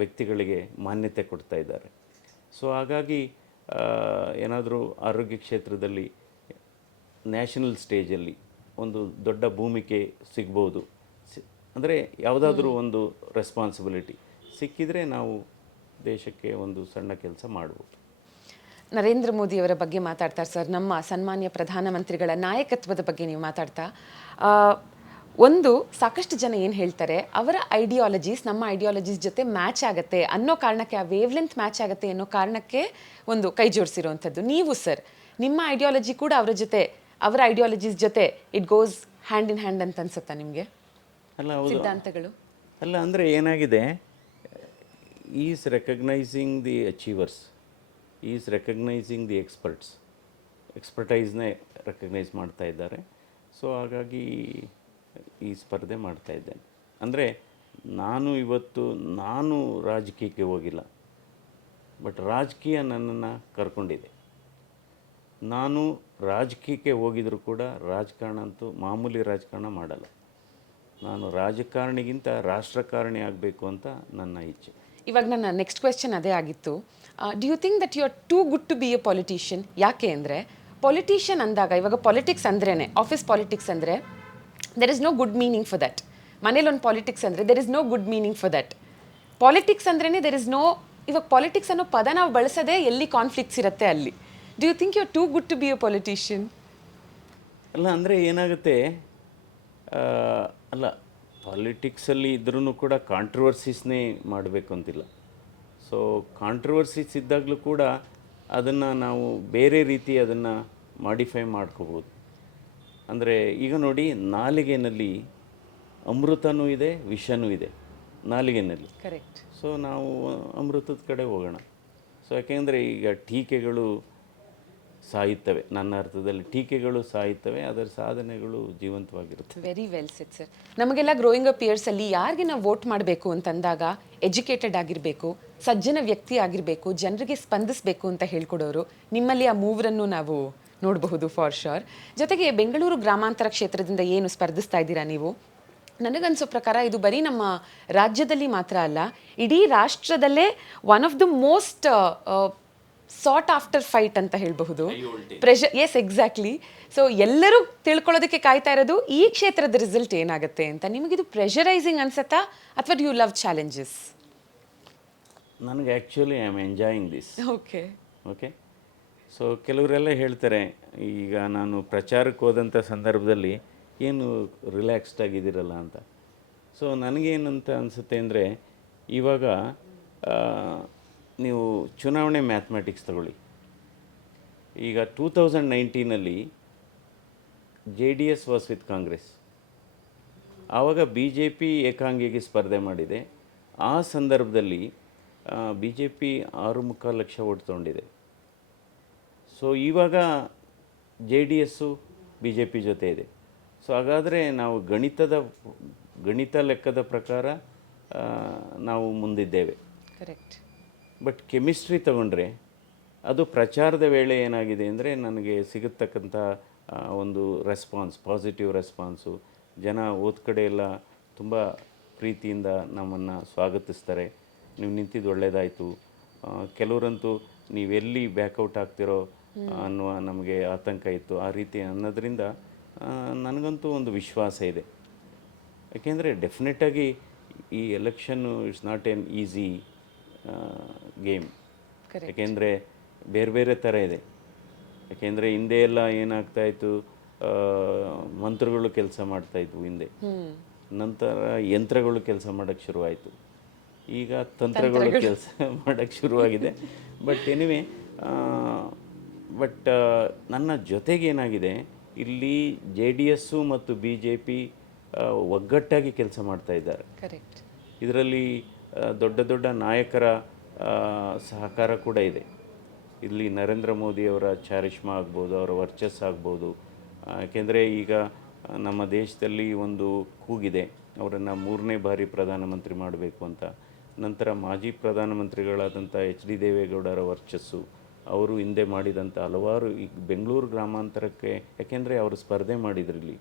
ವ್ಯಕ್ತಿಗಳಿಗೆ ಮಾನ್ಯತೆ ಕೊಡ್ತಾ ಇದ್ದಾರೆ. ಸೊ ಹಾಗಾಗಿ ಏನಾದರೂ ಆರೋಗ್ಯ ಕ್ಷೇತ್ರದಲ್ಲಿ ನ್ಯಾಷನಲ್ ಸ್ಟೇಜಲ್ಲಿ ಒಂದು ದೊಡ್ಡ ಭೂಮಿಕೆ ಸಿಗ್ಬೋದು, ಅಂದರೆ ಯಾವುದಾದ್ರೂ ಒಂದು ರೆಸ್ಪಾನ್ಸಿಬಿಲಿಟಿ ಸಿಕ್ಕಿದರೆ ನಾವು ದೇಶಕ್ಕೆ ಒಂದು ಸಣ್ಣ ಕೆಲಸ ಮಾಡ್ಬೋದು. ನರೇಂದ್ರ ಮೋದಿಯವರ ಬಗ್ಗೆ ಮಾತಾಡ್ತಾರೆ ಸರ್, ನಮ್ಮ ಸನ್ಮಾನ್ಯ ಪ್ರಧಾನಮಂತ್ರಿಗಳ ನಾಯಕತ್ವದ ಬಗ್ಗೆ ನೀವು ಮಾತಾಡ್ತಾ, ಒಂದು ಸಾಕಷ್ಟು ಜನ ಏನು ಹೇಳ್ತಾರೆ, ಅವರ ಐಡಿಯಾಲಜೀಸ್ ನಮ್ಮ ಐಡಿಯಾಲಜೀಸ್ ಜೊತೆ ಮ್ಯಾಚ್ ಆಗುತ್ತೆ ಅನ್ನೋ ಕಾರಣಕ್ಕೆ, ಆ ವೇವ್ ಲೆಂತ್ ಮ್ಯಾಚ್ ಆಗುತ್ತೆ ಅನ್ನೋ ಕಾರಣಕ್ಕೆ ಒಂದು ಕೈ ಜೋಡಿಸಿರುವಂಥದ್ದು. ನೀವು ಸರ್, ನಿಮ್ಮ ಐಡಿಯಾಲಜಿ ಕೂಡ ಅವರ ಐಡಿಯಾಲಜೀಸ್ ಜೊತೆ it goes hand in hand ಅಂತ ಅನ್ಸುತ್ತಾ ನಿಮಗೆ? ಅಲ್ಲ, ಹೌದು. ಸಿದ್ಧಾಂತಗಳು ಅಲ್ಲ, ಅಂದರೆ ಏನಾಗಿದೆ, is recognising the achievers, is recognising the ಎಕ್ಸ್ಪರ್ಟೈಸ್ನೇ ರೆಕಗ್ನೈಸ್ ಮಾಡ್ತಾ ಇದ್ದಾರೆ. ಸೊ ಹಾಗಾಗಿ ಈ ಸ್ಪರ್ಧೆ ಮಾಡ್ತಾ ಇದ್ದೇನೆ. ಅಂದರೆ ನಾನು ರಾಜಕೀಯಕ್ಕೆ ಹೋಗಿಲ್ಲ, ಬಟ್ ರಾಜಕೀಯ ನನ್ನನ್ನು ಕರ್ಕೊಂಡಿದೆ. ನಾನು ರಾಜಕೀಯಕ್ಕೆ ಹೋಗಿದರೂ ಕೂಡ ರಾಜಕಾರಣ ಅಂತೂ ಮಾಮೂಲಿ ರಾಜಕಾರಣ ಮಾಡಲ್ಲ. ನಾನು ರಾಜಕಾರಣಿಗಿಂತ ರಾಷ್ಟ್ರಕಾರಣಿ ಆಗಬೇಕು ಅಂತ ನನ್ನ ಇಚ್ಛೆ. ಇವಾಗ ನನ್ನ ನೆಕ್ಸ್ಟ್ ಕ್ವೆಶ್ಚನ್ ಅದೇ ಆಗಿತ್ತು. Do you think that you are too good to be a politician? ಯಾಕೆ ಅಂದರೆ, ಪೊಲಿಟಿಷಿಯನ್ ಅಂದಾಗ, ಇವಾಗ ಪಾಲಿಟಿಕ್ಸ್ ಅಂದ್ರೇ, ಆಫೀಸ್ ಪಾಲಿಟಿಕ್ಸ್ ಅಂದರೆ there is no good meaning for that. ಮನೇಲಿ ಒಂದು ಪಾಲಿಟಿಕ್ಸ್ ಅಂದರೆ there is no good meaning for that. Politics ಅಂದ್ರೇ ದೆರ್ ಇಸ್ ನೋ, ಇವಾಗ ಪಾಲಿಟಿಕ್ಸ್ ಅನ್ನೋ ಪದ ನಾವು ಬಳಸೋದೇ ಎಲ್ಲಿ ಕಾನ್ಫ್ಲಿಕ್ಟ್ಸ್ ಇರುತ್ತೆ ಅಲ್ಲಿ. Do you think you are too good to be a politician? ಅಲ್ಲ, ಅಂದರೆ ಏನಾಗುತ್ತೆ, ಅಲ್ಲ, ಪಾಲಿಟಿಕ್ಸಲ್ಲಿ ಇದ್ರೂ ಕೂಡ ಕಾಂಟ್ರವರ್ಸೀಸ್ನೇ ಮಾಡಬೇಕು ಅಂತಿಲ್ಲ. ಸೊ ಕಾಂಟ್ರವರ್ಸೀಸ್ ಇದ್ದಾಗಲೂ ಕೂಡ ಅದನ್ನು ನಾವು ಬೇರೆ ರೀತಿ ಅದನ್ನು ಮಾಡಿಫೈ ಮಾಡ್ಕೋಬೋದು. ಅಂದರೆ ಈಗ ನೋಡಿ, ನಾಲಿಗೆಯಲ್ಲಿ ಅಮೃತನೂ ಇದೆ, ವಿಷನೂ ಇದೆ ನಾಲಿಗೆಯಲ್ಲಿ. ಕರೆಕ್ಟ್. ಸೊ ನಾವು ಅಮೃತದ ಕಡೆ ಹೋಗೋಣ. ಸೊ ಯಾಕೆಂದರೆ ಈಗ ಟೀಕೆಗಳು ಸಾಯುತ್ತವೆ, ನನ್ನ ಅರ್ಥದಲ್ಲಿ ಟೀಕೆಗಳು ಸಾಯುತ್ತವೆ, ಅದರ ಸಾಧನೆಗಳು ಜೀವಂತವಾಗಿರುತ್ತೆ. Very well set sir. ನಮಗೆಲ್ಲ ಗ್ರೋಯಿಂಗ್ ಅಪ್ ಇಯರ್ಸಲ್ಲಿ ಯಾರಿಗೆ ನಾವು ವೋಟ್ ಮಾಡಬೇಕು ಅಂತಂದಾಗ ಎಜುಕೇಟೆಡ್ ಆಗಿರಬೇಕು, ಸಜ್ಜನ ವ್ಯಕ್ತಿ ಆಗಿರಬೇಕು, ಜನರಿಗೆ ಸ್ಪಂದಿಸಬೇಕು ಅಂತ ಹೇಳ್ಕೊಡೋರು, ನಿಮ್ಮಲ್ಲಿ ಆ ಮೂವರನ್ನು ನಾವು ನೋಡಬಹುದು ಫಾರ್ ಶೋರ್. ಜೊತೆಗೆ ಬೆಂಗಳೂರು ಗ್ರಾಮಾಂತರ ಕ್ಷೇತ್ರದಿಂದ ಏನು ಸ್ಪರ್ಧಿಸ್ತಾ ಇದ್ದೀರಾ ನೀವು, ನನಗನ್ಸೋ ಪ್ರಕಾರ ಇದು ಬರೀ ನಮ್ಮ ರಾಜ್ಯದಲ್ಲಿ ಮಾತ್ರ ಅಲ್ಲ, ಇಡೀ ರಾಷ್ಟ್ರದಲ್ಲೇ one of the most sought after fight ಅಂತ ಹೇಳಬಹುದು. S, exactly. ಸೊ ಎಲ್ಲರೂ ತಿಳ್ಕೊಳ್ಳೋದಕ್ಕೆ ಕಾಯ್ತಾ ಇರೋದು ಈ ಕ್ಷೇತ್ರದ ರಿಸಲ್ಟ್ ಏನಾಗುತ್ತೆ ಅಂತ. ನಿಮಗಿದು ಪ್ರೆಷರೈಸಿಂಗ್ ಅನ್ಸತ್ತಾ, ಅಥವಾ ಡು ಯು ಲವ್ ಚಾಲೆಂಜಸ್? ನನಗೆ actually I am enjoying this. Okay. So ಕೆಲವರೆಲ್ಲ ಹೇಳ್ತಾರೆ, ಈಗ ನಾನು ಪ್ರಚಾರಕ್ಕೆ ಹೋದಂಥ ಸಂದರ್ಭದಲ್ಲಿ ಏನು ರಿಲ್ಯಾಕ್ಸ್ಡ್ ಆಗಿದ್ದೀರಲ್ಲ ಅಂತ. ಸೊ ನನಗೇನಂತ ಅನಿಸುತ್ತೆ ಅಂದರೆ, ಇವಾಗ ನೀವು ಚುನಾವಣೆ ಮ್ಯಾಥಮೆಟಿಕ್ಸ್ ತಗೊಳ್ಳಿ. ಈಗ 2019 JDS ವಾಸ್ ವಿತ್ ಕಾಂಗ್ರೆಸ್. ಆವಾಗ BJP ಏಕಾಂಗಿಗೆ ಸ್ಪರ್ಧೆ ಮಾಡಿದೆ. ಆ ಸಂದರ್ಭದಲ್ಲಿ BJP 6.25 ಲಕ್ಷ ಓಟ್ ತೊಗೊಂಡಿದೆ. ಸೊ ಇವಾಗ JDS BJP ಜೊತೆ ಇದೆ. ಸೊ ಹಾಗಾದರೆ ನಾವು ಗಣಿತ ಲೆಕ್ಕದ ಪ್ರಕಾರ ನಾವು ಮುಂದಿದ್ದೇವೆ. ಕರೆಕ್ಟ್. ಬಟ್ ಕೆಮಿಸ್ಟ್ರಿ ತಗೊಂಡ್ರೆ ಅದು ಪ್ರಚಾರದ ವೇಳೆ ಏನಾಗಿದೆ ಅಂದರೆ, ನನಗೆ ಸಿಗತಕ್ಕಂಥ ಒಂದು ರೆಸ್ಪಾನ್ಸ್, ಪಾಸಿಟಿವ್ ರೆಸ್ಪಾನ್ಸು, ಜನ ಓದ್ ಕಡೆ ಎಲ್ಲ ತುಂಬ ಪ್ರೀತಿಯಿಂದ ನಮ್ಮನ್ನು ಸ್ವಾಗತಿಸ್ತಾರೆ. ನೀವು ನಿಂತಿದ್ದು ಒಳ್ಳೆಯದಾಯಿತು. ಕೆಲವರಂತೂ ನೀವೆಲ್ಲಿ ಬ್ಯಾಕೌಟ್ ಆಗ್ತಿರೋ ಅನ್ನುವ ನಮಗೆ ಆತಂಕ ಇತ್ತು. ಆ ರೀತಿ ಅನ್ನೋದ್ರಿಂದ ನನಗಂತೂ ಒಂದು ವಿಶ್ವಾಸ ಇದೆ. ಯಾಕೆಂದರೆ ಡೆಫಿನೆಟಾಗಿ ಈ election it's not an easy game. ಯಾಕೆಂದರೆ ಬೇರೆ ಬೇರೆ ಥರ ಇದೆ. ಯಾಕೆಂದರೆ ಹಿಂದೆ ಎಲ್ಲ ಏನಾಗ್ತಾಯಿತ್ತು, ಮಂತ್ರಗಳು ಕೆಲಸ ಮಾಡ್ತಾಯಿದ್ವು ಹಿಂದೆ. ನಂತರ ಯಂತ್ರಗಳು ಕೆಲಸ ಮಾಡೋಕ್ಕೆ ಶುರುವಾಯಿತು. ಈಗ ತಂತ್ರಗಳು ಕೆಲಸ ಮಾಡೋಕ್ಕೆ ಶುರುವಾಗಿದೆ. ಬಟ್ ಎನಿವೆ, ಬಟ್ ನನ್ನ ಜೊತೆಗೇನಾಗಿದೆ, ಇಲ್ಲಿ JDS ಮತ್ತು BJP ಒಗ್ಗಟ್ಟಾಗಿ ಕೆಲಸ ಮಾಡ್ತಾ ಇದ್ದಾರೆ. ಇದರಲ್ಲಿ ದೊಡ್ಡ ದೊಡ್ಡ ನಾಯಕರ ಸಹಕಾರ ಕೂಡ ಇದೆ. ಇಲ್ಲಿ ನರೇಂದ್ರ ಮೋದಿಯವರ ಚಾರಿಷ್ಮಾ ಆಗ್ಬೋದು, ಅವರ ವರ್ಚಸ್ಸು ಆಗ್ಬೋದು. ಯಾಕೆಂದರೆ ಈಗ ನಮ್ಮ ದೇಶದಲ್ಲಿ ಒಂದು ಕೂಗಿದೆ, ಅವರನ್ನು 3ನೇ ಬಾರಿ ಪ್ರಧಾನಮಂತ್ರಿ ಮಾಡಬೇಕು ಅಂತ. ನಂತರ ಮಾಜಿ ಪ್ರಧಾನಮಂತ್ರಿಗಳಾದಂಥ HD ದೇವೇಗೌಡರ ವರ್ಚಸ್ಸು, ಅವರು ಹಿಂದೆ ಮಾಡಿದಂಥ ಹಲವಾರು ಈಗ ಬೆಂಗಳೂರು ಗ್ರಾಮಾಂತರಕ್ಕೆ, ಯಾಕೆಂದರೆ ಅವರು ಸ್ಪರ್ಧೆ ಮಾಡಿದ್ರು, ಇಲ್ಲಿ